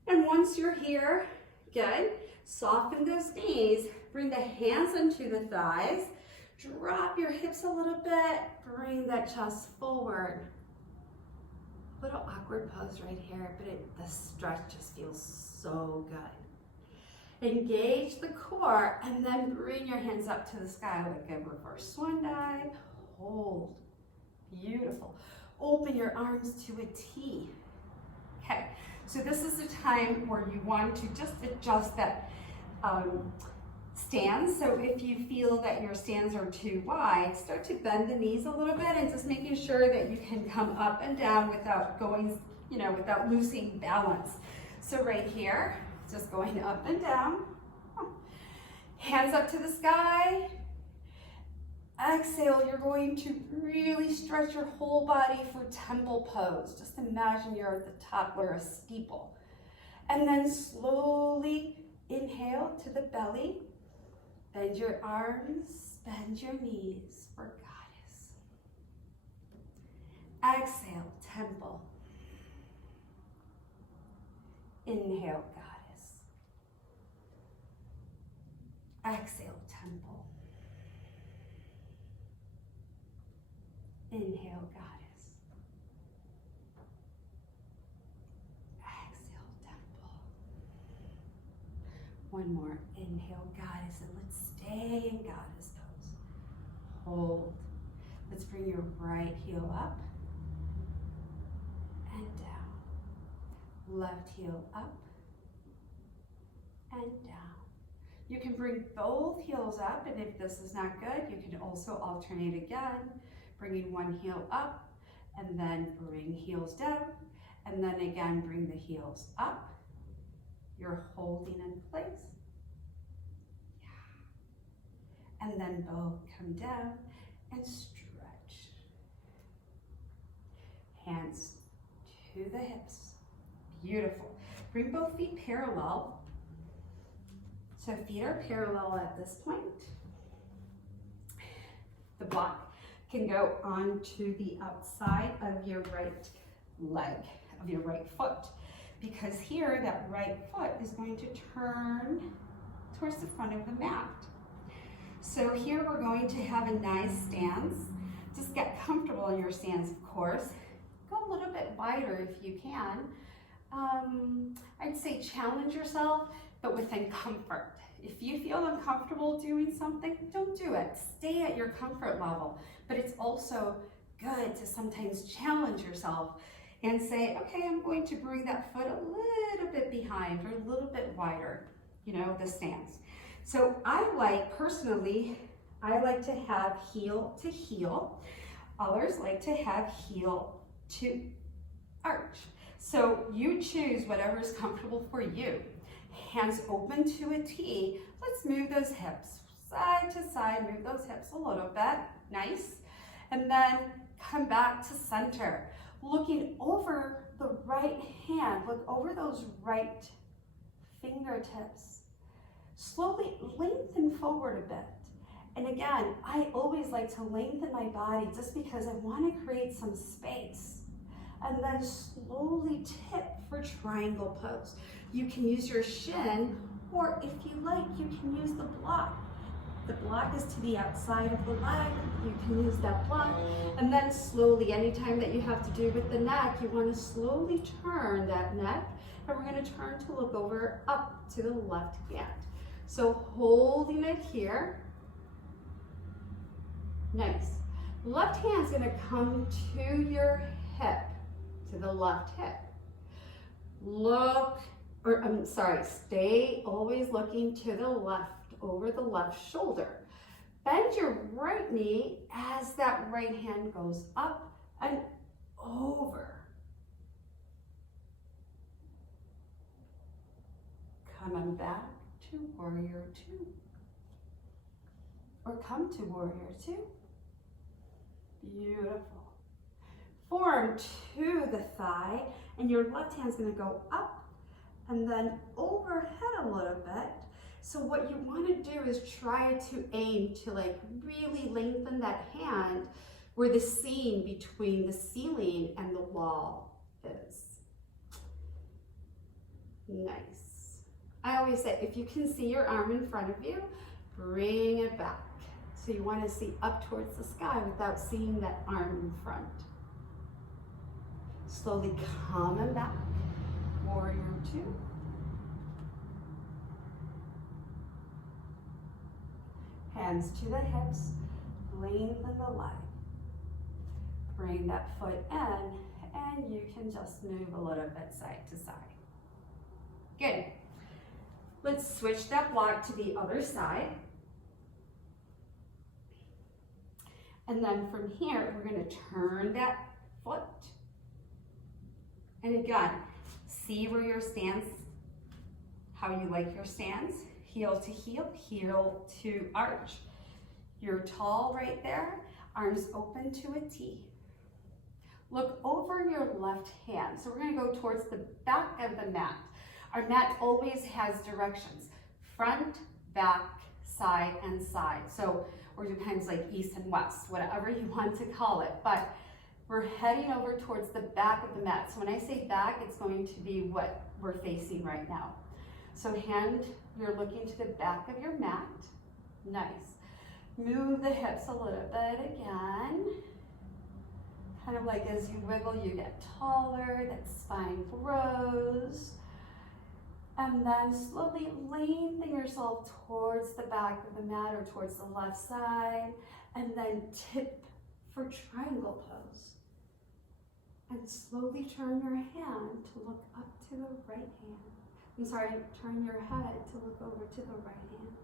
And once you're here, good, soften those knees, bring the hands into the thighs, drop your hips a little bit, bring that chest forward. Little awkward pose right here, but the stretch just feels so good. Engage the core and then bring your hands up to the sky like a reverse swan dive. Hold. Beautiful. Open your arms to a T. Okay, so this is the time where you want to just adjust that stance. So if you feel that your stands are too wide, start to bend the knees a little bit and just making sure that you can come up and down without going, without losing balance. So right here, just going up and down. Hands up to the sky. Exhale, you're going to really stretch your whole body for temple pose. Just imagine you're at the top or a steeple. And then slowly inhale to the belly. Bend your arms, bend your knees for goddess. Exhale, temple. Inhale, goddess. Exhale, temple. Inhale, goddess. Exhale, temple. One more. Inhale, goddess, and let's stay in goddess pose. hold. Let's bring your right heel up and down. Left heel up and down. You can bring both heels up, and if this is not good, you can also alternate again, bringing one heel up and then bring heels down, and then again bring the heels up. You're holding in place. Yeah. And then both come down and stretch. Hands to the hips. Beautiful. Bring both feet parallel. So feet are parallel at this point. The block can go onto the outside of your right leg, of your right foot, because here that right foot is going to turn towards the front of the mat. So here we're going to have a nice stance. Just get comfortable in your stance, of course. Go a little bit wider if you can. I'd say challenge yourself, but within comfort. If you feel uncomfortable doing something, don't do it. Stay at your comfort level. But it's also good to sometimes challenge yourself and say, okay, I'm going to bring that foot a little bit behind or a little bit wider, the stance. So personally, I like to have heel to heel. Others like to have heel to arch. So you choose whatever is comfortable for you. Hands open to a T. Let's move those hips side to side, move those hips a little bit, nice. And then come back to center. Looking over the right hand, look over those right fingertips. Slowly lengthen forward a bit. And again, I always like to lengthen my body just because I want to create some space. And then slowly tip for triangle pose. You can use your shin, or if you like, you can use the block. The block is to the outside of the leg. You can use that block. And then slowly, anytime that you have to do with the neck, you want to slowly turn that neck. And we're going to turn to look over up to the left hand. So holding it here. Nice. Left hand's going to come to your hip, to the left hip. Stay always looking to the left, over the left shoulder. Bend your right knee as that right hand goes up and over. Come on back to warrior two. Or come to warrior two. Beautiful. Form to the thigh, and your left hand's going to go up and then overhead a little bit. So what you want to do is try to aim to really lengthen that hand where the seam between the ceiling and the wall is. Nice. I always say, if you can see your arm in front of you, bring it back. So you want to see up towards the sky without seeing that arm in front. Slowly coming back. Warrior two. Hands to the hips, lengthen the leg. Bring that foot in, and you can just move a little bit side to side. Good. Let's switch that block to the other side. And then from here, we're going to turn that foot. And again, see where your stance, how you like your stance. Heel to heel, heel to arch. You're tall right there, arms open to a T. Look over your left hand. So we're going to go towards the back of the mat. Our mat always has directions: front, back, side, and side. So, or depends east and west, whatever you want to call it. But we're heading over towards the back of the mat. So when I say back, it's going to be what we're facing right now. So you're looking to the back of your mat. Nice. Move the hips a little bit again. Kind of as you wiggle, you get taller, that spine grows. And then slowly lengthen yourself towards the back of the mat or towards the left side. And then tip for triangle pose. And slowly turn your hand to look up to the right hand. I'm sorry, turn your head to look over to the right hand.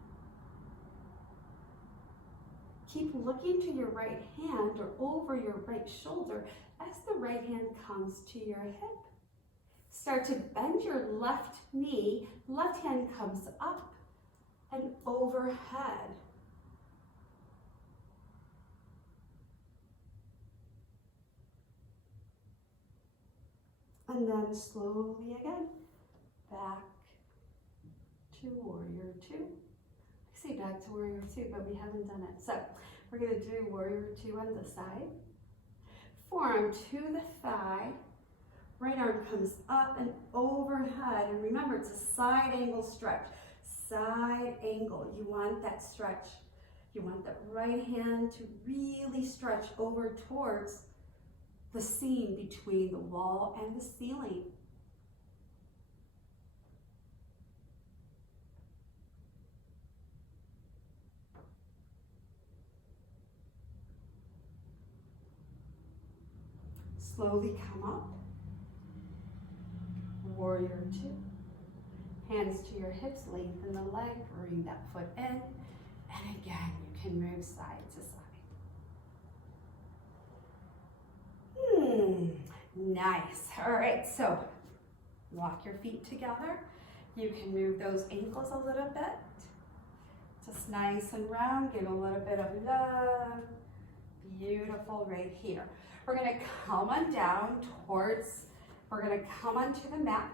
Keep looking to your right hand or over your right shoulder as the right hand comes to your hip. Start to bend your left knee, left hand comes up and overhead. And then slowly again, back to warrior two. I say back to warrior two, but we haven't done it. So we're gonna do warrior two on this side. Forearm to the thigh. Right arm comes up and overhead. And remember, it's a side angle stretch. Side angle, you want that stretch. You want that right hand to really stretch over towards the seam between the wall and the ceiling. Slowly come up. Warrior two. Hands to your hips, lengthen the leg, bring that foot in. And again, you can move side to side. Nice. All right, so walk your feet together. You can move those ankles a little bit. Just nice and round. Give a little bit of love. Beautiful right here. We're going to come on down towards, we're going to come onto the mat.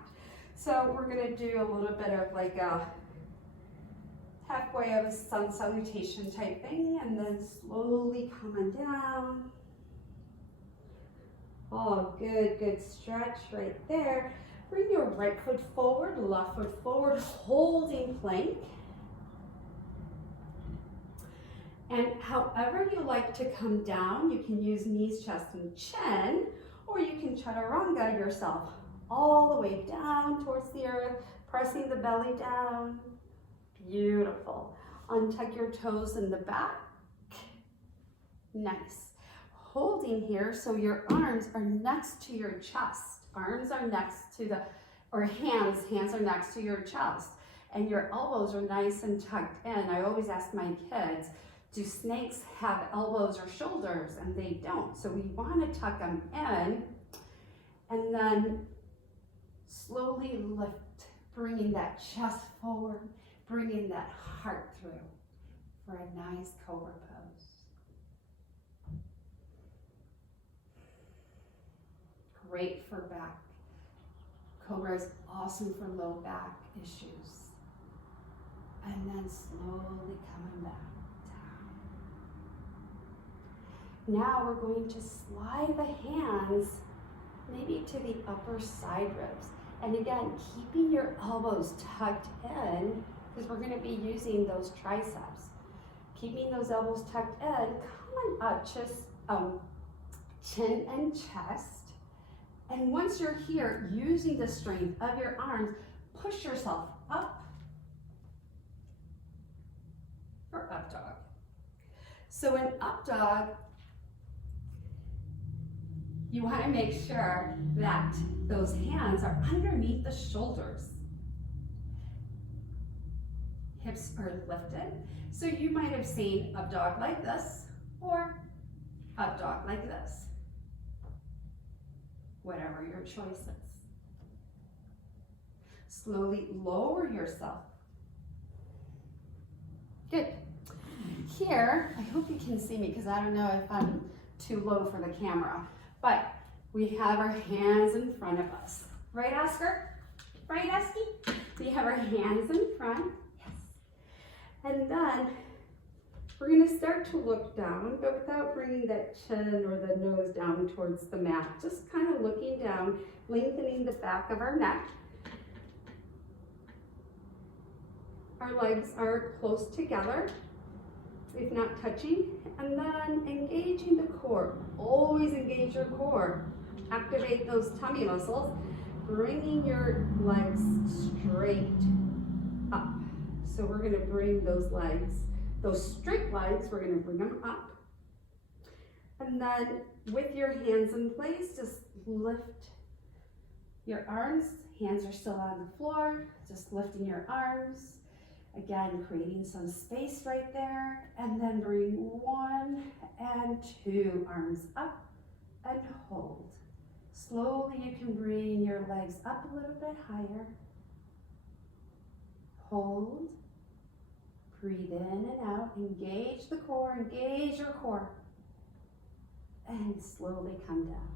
So we're going to do a little bit of like a halfway of a sun salutation type thing, and then slowly come on down. Oh, good, good stretch right there. Bring your right foot forward, left foot forward, holding plank. And however you like to come down, you can use knees, chest, and chin, or you can chaturanga yourself all the way down towards the earth, pressing the belly down. Beautiful. Untuck your toes in the back. Nice. Holding here, so your arms are next to your chest. Arms are next to the, or hands are next to your chest. And your elbows are nice and tucked in. I always ask my kids, do snakes have elbows or shoulders? And they don't. So we want to tuck them in and then slowly lift, bringing that chest forward, bringing that heart through for a nice cobra pose. Great for back. Cobra is awesome for low back issues. And then slowly coming back. Now we're going to slide the hands maybe to the upper side ribs. And again, keeping your elbows tucked in because we're going to be using those triceps. Keeping those elbows tucked in, come on up, chin and chest. And once you're here, using the strength of your arms, push yourself up for up dog. So in up dog, you want to make sure that those hands are underneath the shoulders. Hips are lifted. So you might have seen up dog like this or up dog like this. Whatever your choice is. Slowly lower yourself. Good. Here, I hope you can see me because I don't know if I'm too low for the camera. But we have our hands in front of us. Right, Oscar? Right, Esky? We have our hands in front. Yes. And then we're going to start to look down, but without bringing that chin or the nose down towards the mat. Just kind of looking down, lengthening the back of our neck. Our legs are close together, if not touching, and then engaging the core. Always engage your core. Activate those tummy muscles bringing your legs straight up. So we're going to bring those legs, those straight legs, we're going to bring them up. And then with your hands in place, just lift your arms. Hands are still on the floor, just lifting your arms. Again, creating some space right there. And then bring 1 and 2 arms up and hold. Slowly you can bring your legs up a little bit higher. Hold. Breathe in and out. Engage the core, engage your core. And slowly come down.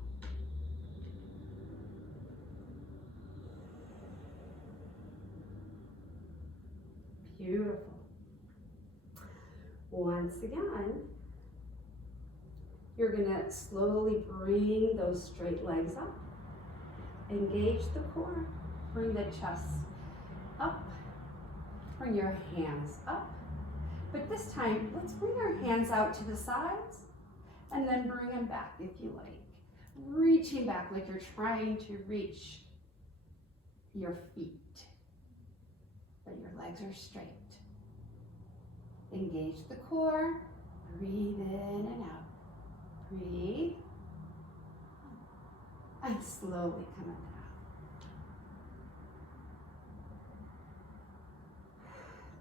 Beautiful. Once again, you're going to slowly bring those straight legs up. Engage the core. Bring the chest up. Bring your hands up. But this time, let's bring our hands out to the sides and then bring them back if you like. Reaching back like you're trying to reach your feet. But your legs are straight. Engage the core. Breathe in and out. Breathe. And slowly come down.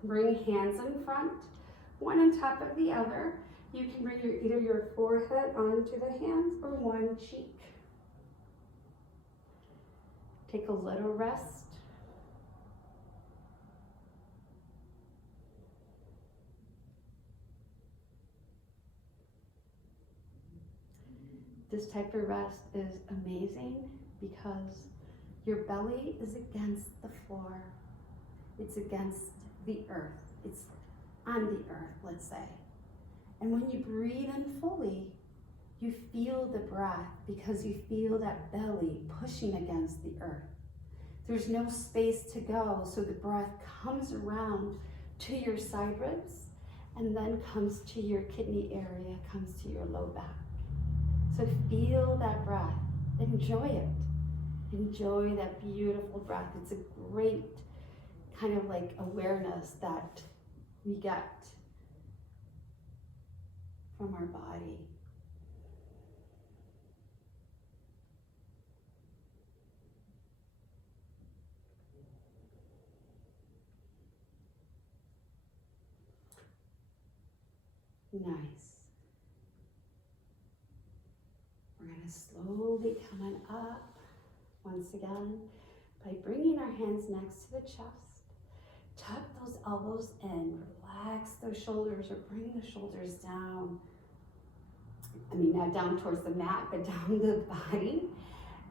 Bring hands in front, one on top of the other. You can bring either your forehead onto the hands or one cheek. Take a little rest. This type of rest is amazing because your belly is against the floor. It's against the earth. It's on the earth, let's say. And when you breathe in fully, you feel the breath because you feel that belly pushing against the earth. There's no space to go, so the breath comes around to your side ribs and then comes to your kidney area, comes to your low back. So feel that breath, enjoy it. Enjoy that beautiful breath. It's a great kind of like awareness that we get from our body. Nice. We're going to slowly come on up once again by bringing our hands next to the chest. Tuck those elbows in, relax those shoulders or bring the shoulders down. I mean, not down towards the mat, but down the body.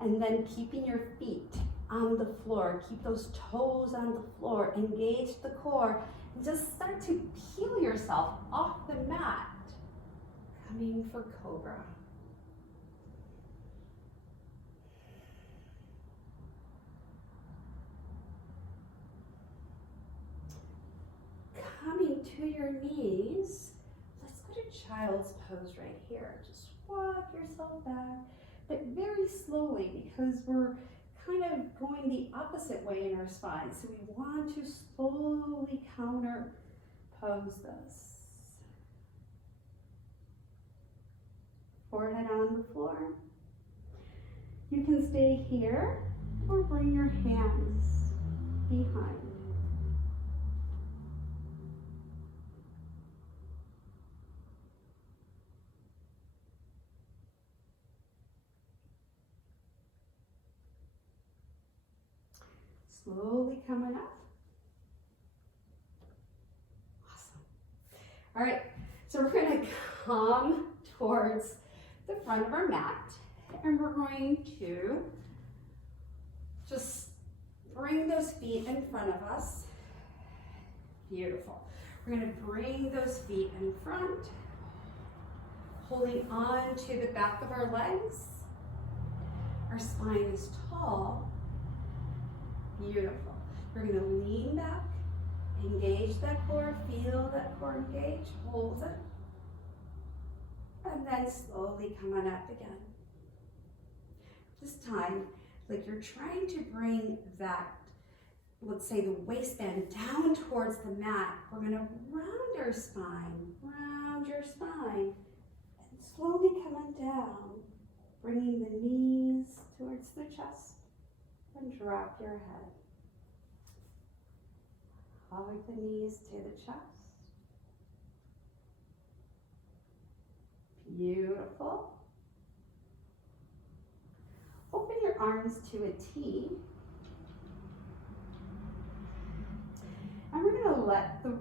And then keeping your feet on the floor. Keep those toes on the floor. Engage the core. And just start to peel yourself off the mat. Coming for Cobra. Coming to your knees, let's go to child's pose right here. Just walk yourself back, but very slowly because we're kind of going the opposite way in our spine. So we want to slowly counter pose this. Forehead on the floor. You can stay here or bring your hands behind. Slowly coming up. Awesome. All right, so we're going to come towards the front of our mat, and we're going to just bring those feet in front of us. Beautiful. We're going to bring those feet in front, holding on to the back of our legs. Our spine is tall. Beautiful. We're going to lean back, engage that core, feel that core engage, hold it, and then slowly come on up again. This time, like you're trying to bring that, let's say the waistband down towards the mat. We're gonna round our spine, round your spine, and slowly coming down, bringing the knees towards the chest, and drop your head. Hug the knees to the chest. Beautiful. Open your arms to a T. And we're going to let the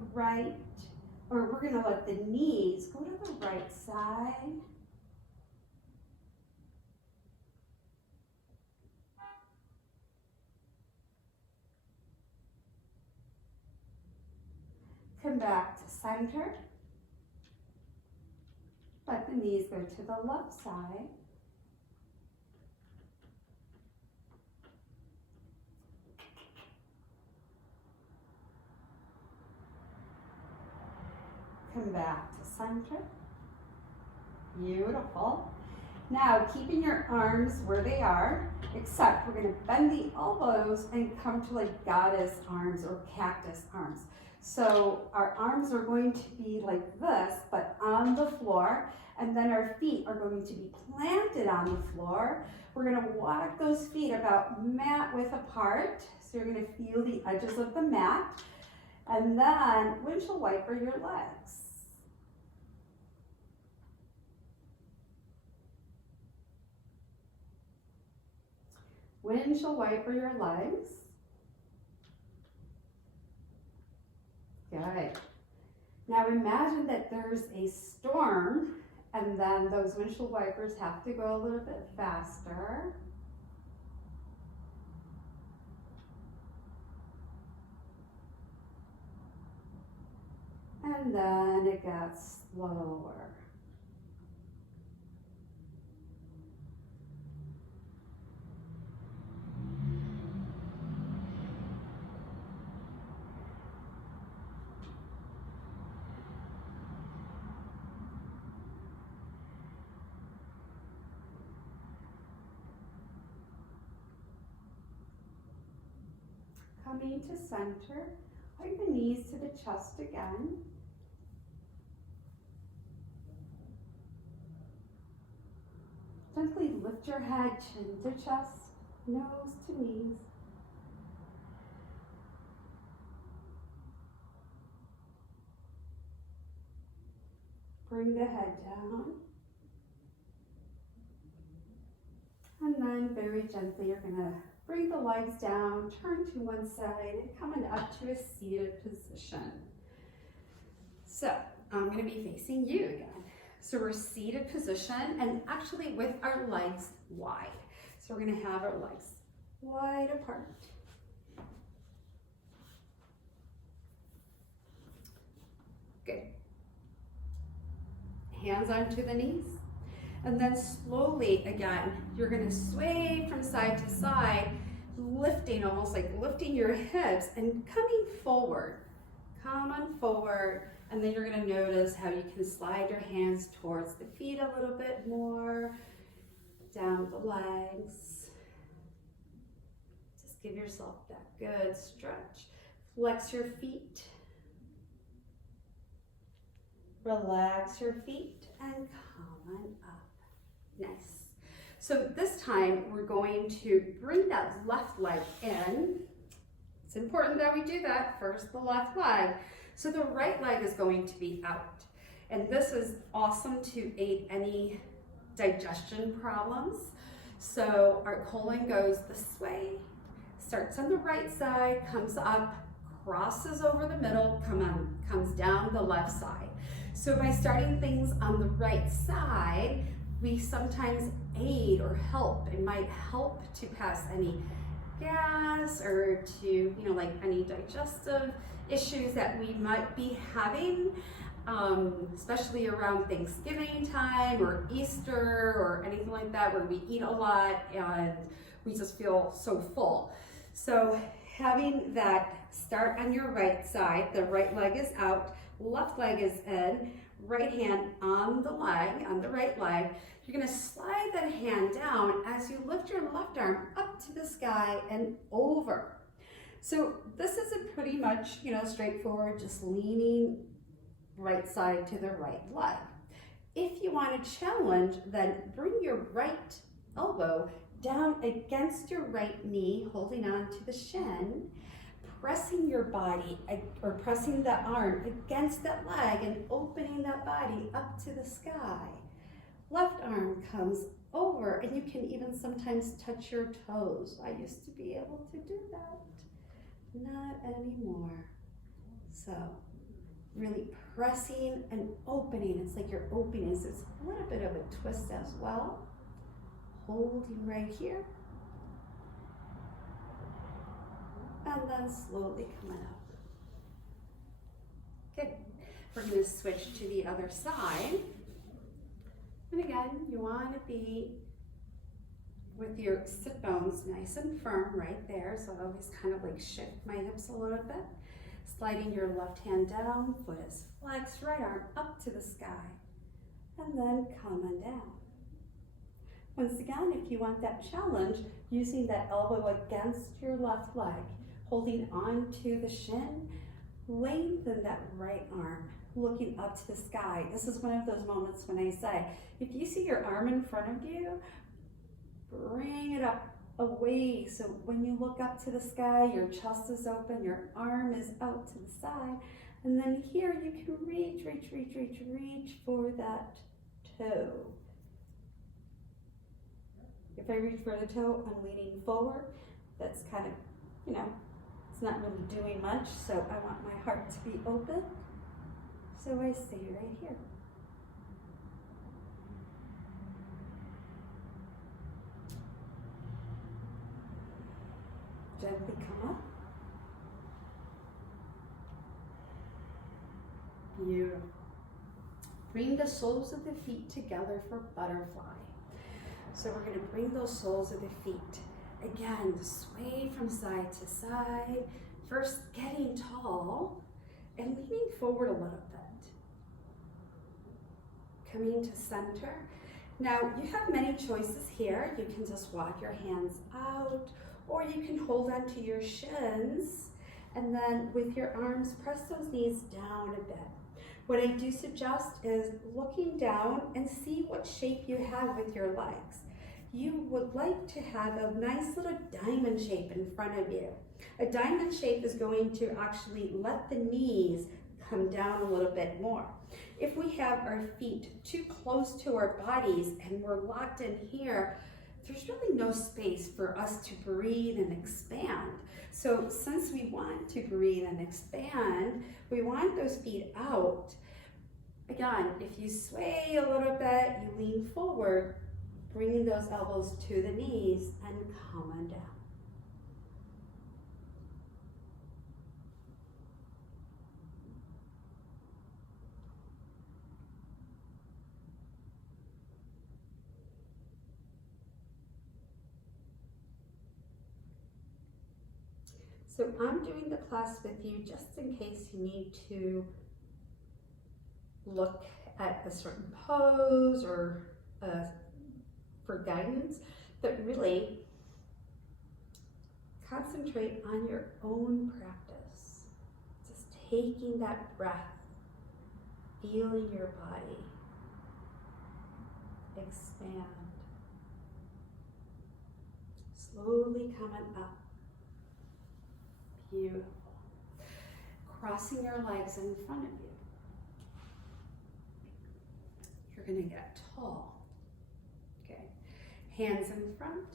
we're going to let the knees go to the right side. Come back to center. Let the knees go to the left side. Come back to center. Beautiful. Now, keeping your arms where they are, except we're going to bend the elbows and come to like goddess arms or cactus arms. So our arms are going to be like this, but on the floor, and then our feet are going to be planted on the floor. We're going to walk those feet about mat width apart. So you're going to feel the edges of the mat, and then windshield wiper your legs. Windshield wiper your legs. Good. Now imagine that there's a storm and then those windshield wipers have to go a little bit faster. And then it gets slower. Coming to center, hug the knees to the chest again. Gently lift your head, chin to chest, nose to knees. Bring the head down. And then very gently, you're gonna bring the legs down, turn to one side, and coming up to a seated position. So I'm gonna be facing you again. So we're seated position, and actually with our legs wide. So we're gonna have our legs wide apart. Good. Hands onto the knees. And then slowly, again, you're gonna sway from side to side, lifting, almost like lifting your hips and coming forward. Come on forward, and then you're gonna notice how you can slide your hands towards the feet a little bit more, down the legs. Just give yourself that good stretch. Flex your feet. Relax your feet and come on up. Nice. So this time we're going to bring that left leg in. It's important that we do that. First the left leg. So the right leg is going to be out. And this is awesome to aid any digestion problems. So our colon goes this way, starts on the right side, comes up, crosses over the middle, comes down the left side. So by starting things on the right side, we sometimes aid or help. It might help to pass any gas or to, like any digestive issues that we might be having, especially around Thanksgiving time or Easter or anything like that, where we eat a lot and we just feel so full. So having that start on your right side, the right leg is out, left leg is in, right hand on the leg, on the right leg. You're gonna slide that hand down as you lift your left arm up to the sky and over. So this is a pretty much, straightforward, just leaning right side to the right leg. If you want to challenge, then bring your right elbow down against your right knee, holding on to the shin, pressing your body or pressing the arm against that leg and opening that body up to the sky. Left arm comes over, and you can even sometimes touch your toes. I used to be able to do that. Not anymore. So really pressing and opening. It's like you're opening. So it's a little bit of a twist as well. Holding right here. And then slowly coming up. Good. We're going to switch to the other side. And again, you want to be with your sit bones nice and firm right there. So I always kind of like shift my hips a little bit. Sliding your left hand down, foot is flexed, right arm up to the sky. And then coming down. Once again, if you want that challenge, using that elbow against your left leg, holding on to the shin, lengthen that right arm, looking up to the sky. This is one of those moments when I say, if you see your arm in front of you, bring it up away. So when you look up to the sky, your chest is open, your arm is out to the side. And then here you can reach for that toe. If I reach for the toe, I'm leaning forward. That's kind of, it's not really doing much, so I want my heart to be open. So I stay right here. Gently come up. Beautiful. Bring the soles of the feet together for butterfly. So we're going to bring those soles of the feet. Again, sway from side to side. First, getting tall and leaning forward a little bit. Coming to center. Now, you have many choices here. You can just walk your hands out, or you can hold onto your shins, and then with your arms, press those knees down a bit. What I do suggest is looking down and see what shape you have with your legs. You would like to have a nice little diamond shape in front of you. A diamond shape is going to actually let the knees come down a little bit more. If we have our feet too close to our bodies and we're locked in here, there's really no space for us to breathe and expand. So since we want to breathe and expand, we want those feet out. Again, if you sway a little bit, you lean forward, bringing those elbows to the knees and coming down. So I'm doing the class with you just in case you need to look at a certain pose or for guidance, but really concentrate on your own practice. Just taking that breath, feeling your body expand. Slowly coming up. Beautiful. Crossing your legs in front of you. You're going to get tall. Okay. Hands in front.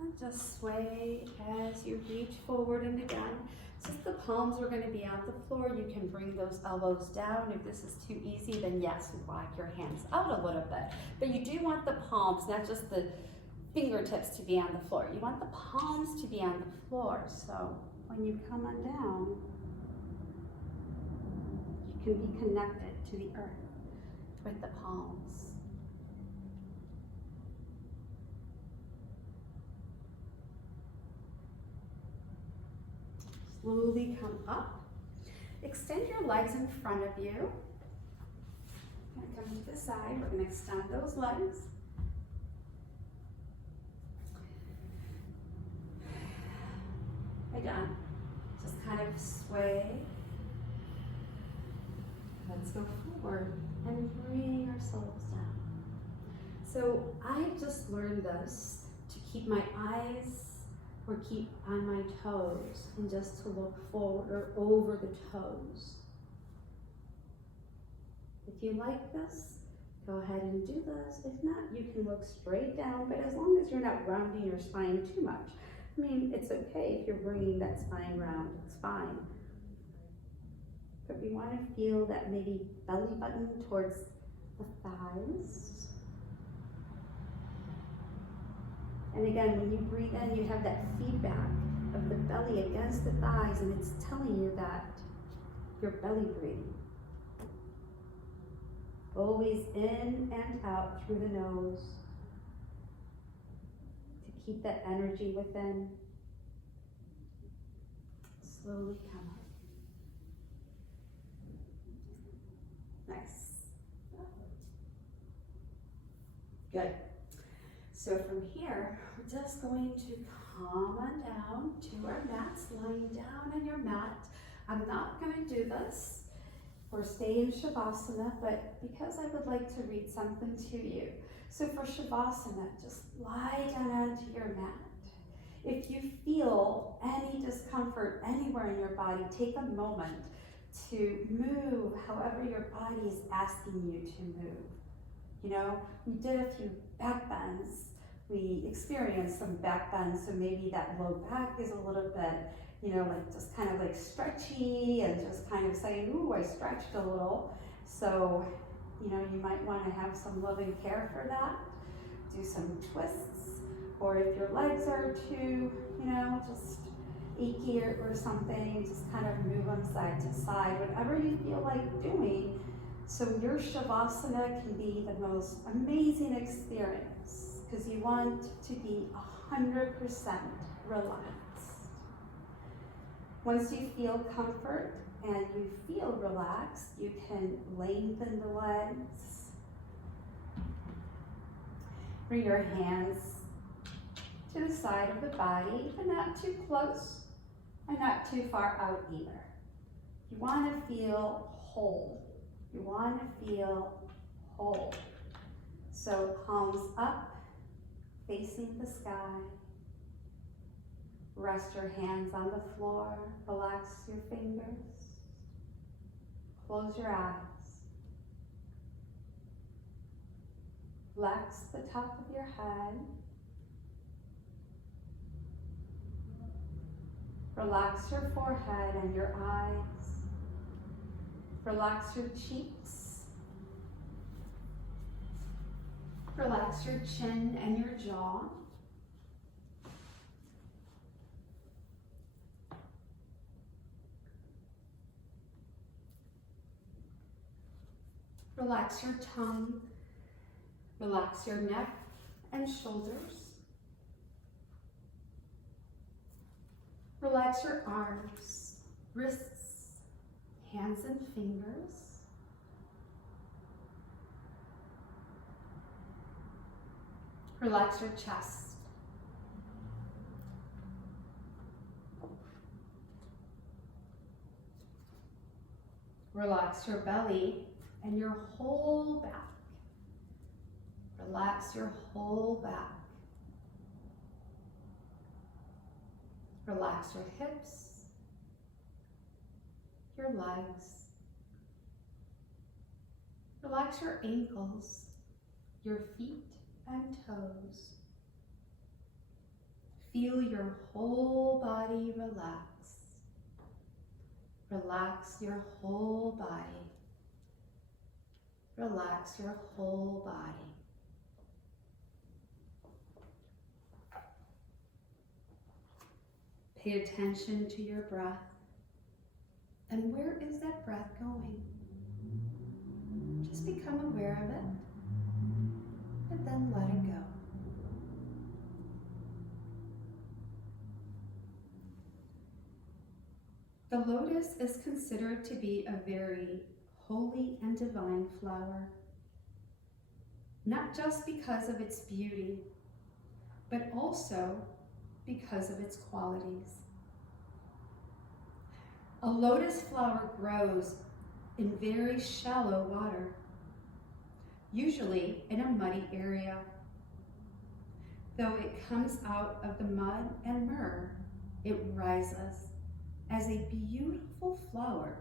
And just sway as you reach forward and again. Since the palms are going to be on the floor, you can bring those elbows down. If this is too easy, then yes, walk your hands out a little bit. But you do want the palms, not just the fingertips, to be on the floor. You want the palms to be on the floor. So when you come on down, you can be connected to the earth with the palms. Slowly come up. Extend your legs in front of you. Come to the side. We're going to extend those legs. done. Just kind of sway. Let's go forward and bring ourselves down. So I just learned this to keep my eyes or keep on my toes and just to look forward or over the toes. If you like this, go ahead and do this. If not, you can look straight down, but as long as you're not rounding your spine too much. I mean, it's okay if you're bringing that spine round, it's fine. But we want to feel that maybe belly button towards the thighs. And again, when you breathe in, you have that feedback of the belly against the thighs, and it's telling you that you're belly breathing. Always in and out through the nose to keep that energy within. Slowly come up. Nice. Good. So from here, we're just going to come on down to our mats, lying down on your mat. I'm not going to do this or stay in Shavasana, but because I would like to read something to you. So for Shavasana, just lie down onto your mat. If you feel any discomfort anywhere in your body, take a moment to move however your body is asking you to move. You know, we did a few back bends. We experienced some back bends, so maybe that low back is a little bit, you know, like just kind of like stretchy and just kind of saying, ooh, I stretched a little. So, you know, you might want to have some loving care for that. Do some twists, or if your legs are too, you know, just achy or something, just kind of move them side to side, whatever you feel like doing. So your Shavasana can be the most amazing experience because you want to be 100% relaxed. Once you feel comfort and you feel relaxed, you can lengthen the legs. Bring your hands to the side of the body, but not too close and not too far out either. You want to feel whole. You want to feel whole. So palms up, facing the sky. Rest your hands on the floor. Relax your fingers. Close your eyes. Relax the top of your head. Relax your forehead and your eyes. Relax your cheeks. Relax your chin and your jaw. Relax your tongue. Relax your neck and shoulders. Relax your arms, wrists, hands and fingers. Relax your chest. Relax your belly and your whole back. Relax your whole back. Relax your hips, your legs. Relax your ankles, your feet and toes. Feel your whole body relax. Relax your whole body. Relax your whole body. Pay attention to your breath. And where is that breath going? Just become aware of it, and then let it go. The lotus is considered to be a very holy and divine flower, not just because of its beauty, but also because of its qualities. A lotus flower grows in very shallow water, usually in a muddy area. Though it comes out of the mud and myrrh, it rises as a beautiful flower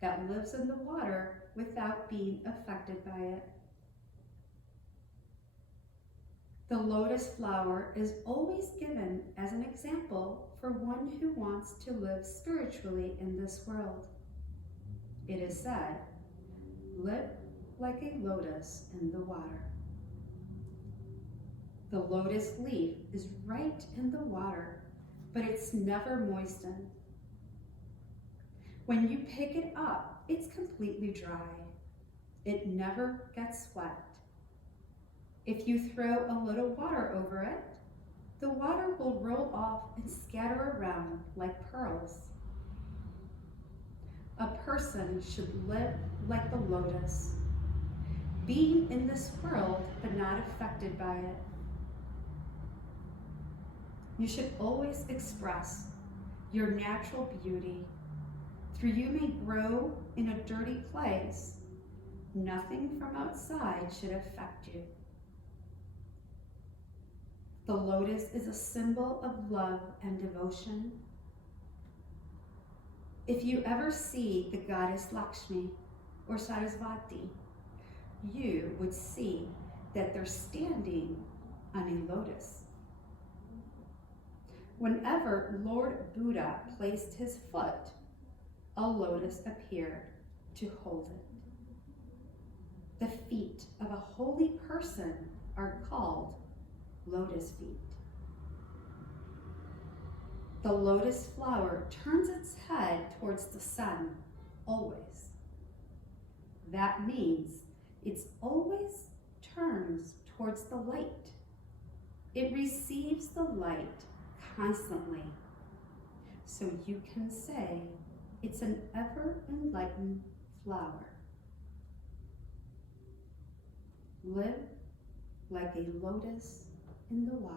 that lives in the water without being affected by it. The lotus flower is always given as an example for one who wants to live spiritually in this world. It is said, live like a lotus in the water. The lotus leaf is right in the water, but it's never moistened. When you pick it up, it's completely dry. It never gets wet. If you throw a little water over it, the water will roll off and scatter around like pearls. A person should live like the lotus, being in this world but not affected by it. You should always express your natural beauty. For you may grow in a dirty place. Nothing from outside should affect you. The lotus is a symbol of love and devotion. If you ever see the goddess Lakshmi or Sarasvati, you would see that they're standing on a lotus. Whenever Lord Buddha placed his foot, a lotus appeared to hold it. The feet of a holy person are called lotus feet. The lotus flower turns its head towards the sun, always. That means it always turns towards the light. It receives the light constantly. So you can say it's an ever-enlightened flower. Live like a lotus in the water.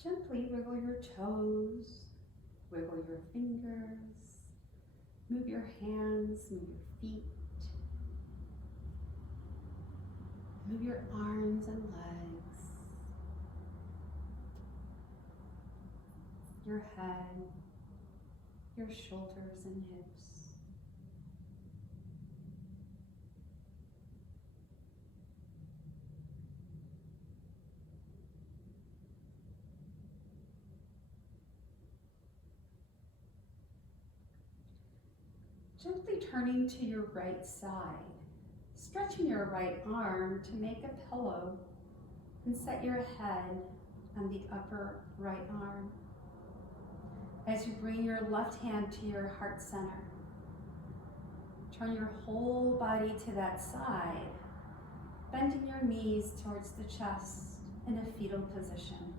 Gently wiggle your toes, wiggle your fingers, move your hands, move your feet, move your arms and legs, your head, your shoulders and hips. Gently turning to your right side, stretching your right arm to make a pillow and set your head on the upper right arm. As you bring your left hand to your heart center, turn your whole body to that side, bending your knees towards the chest in a fetal position.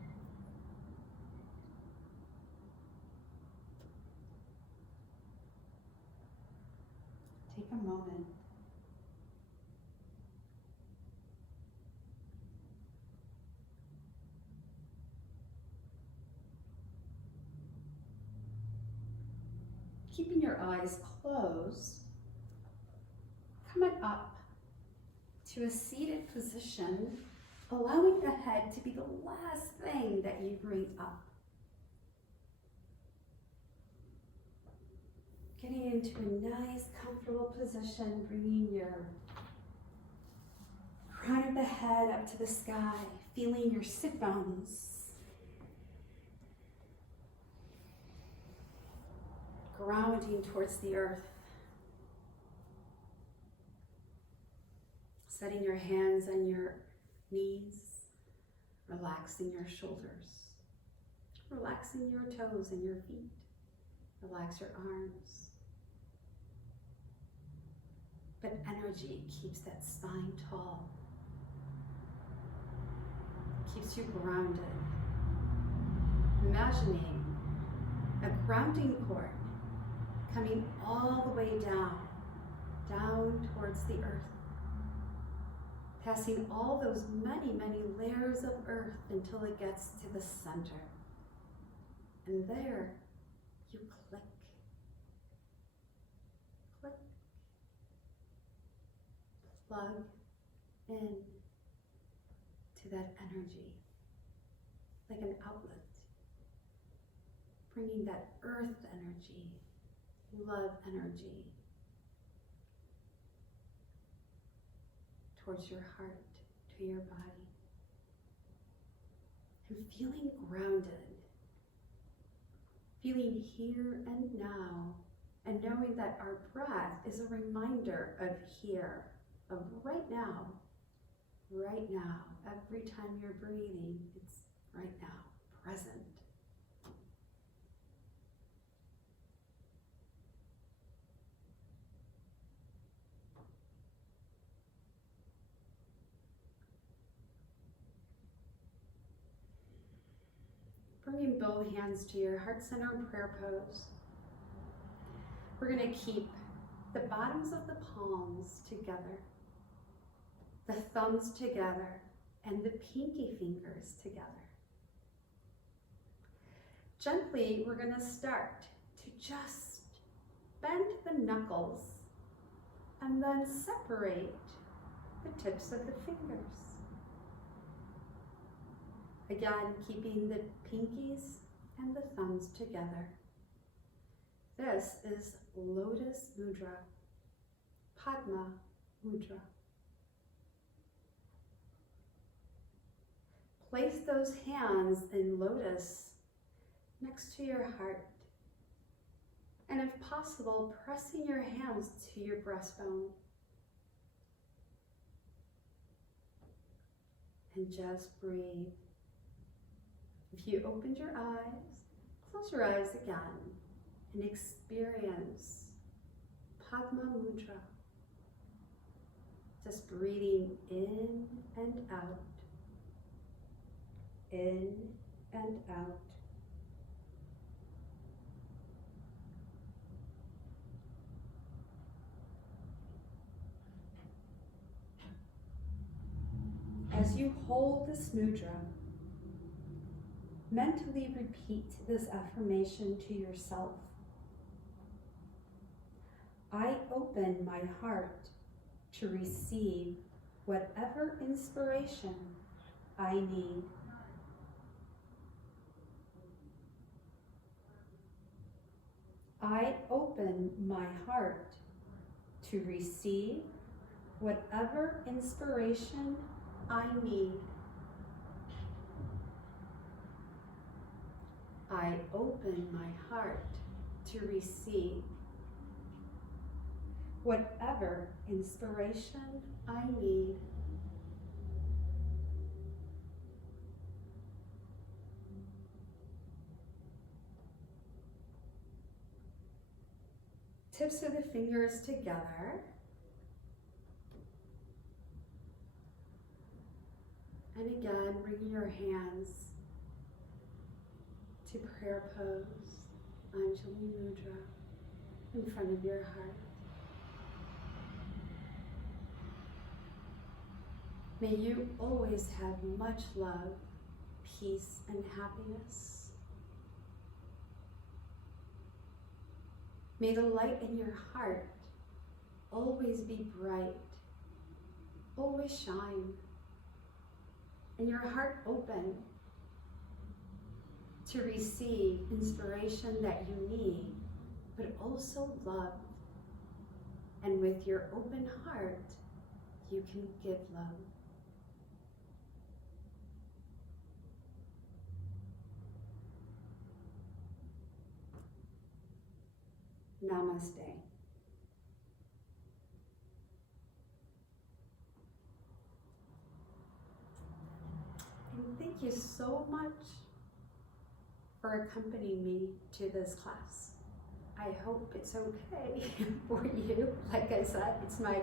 Take a moment. keeping your eyes closed, coming up to a seated position, allowing the head to be the last thing that you bring up. Getting into a nice, comfortable position, bringing your crown of the head up to the sky, feeling your sit bones. Grounding towards the earth. Setting your hands on your knees, relaxing your shoulders, relaxing your toes and your feet, relax your arms. But energy keeps that spine tall, keeps you grounded. Imagining a grounding cord coming all the way down towards the earth, passing all those many, many layers of earth until it gets to the center. And there you click, click, plug in to that energy, like an outlet, bringing that earth energy, love energy towards your heart, to your body, and feeling grounded, feeling here and now, and knowing that our breath is a reminder of here, of right now, every time you're breathing, it's right now, present. Bringing both hands to your heart center prayer pose. We're going to keep the bottoms of the palms together, the thumbs together, and the pinky fingers together. Gently, we're going to start to just bend the knuckles and then separate the tips of the fingers. Again, keeping the pinkies and the thumbs together. This is Lotus Mudra, Padma Mudra. Place those hands in lotus next to your heart. And if possible, pressing your hands to your breastbone. And just breathe. If you opened your eyes, close your eyes again and experience Padma Mudra. Just breathing in and out, in and out. As you hold this mudra, mentally repeat this affirmation to yourself. I open my heart to receive whatever inspiration I need. I open my heart to receive whatever inspiration I need. I open my heart to receive whatever inspiration I need. Tips of the fingers together. And again, bring your hands to prayer pose, Anjali Mudra, in front of your heart. May you always have much love, peace, and happiness. May the light in your heart always be bright, always shine, and your heart open to receive inspiration that you need, but also love. And with your open heart, you can give love. Namaste. And thank you so much for accompanying me to this class. I hope it's okay for you. Like I said, it's my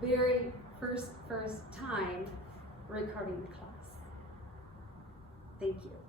very first time recording the class. Thank you.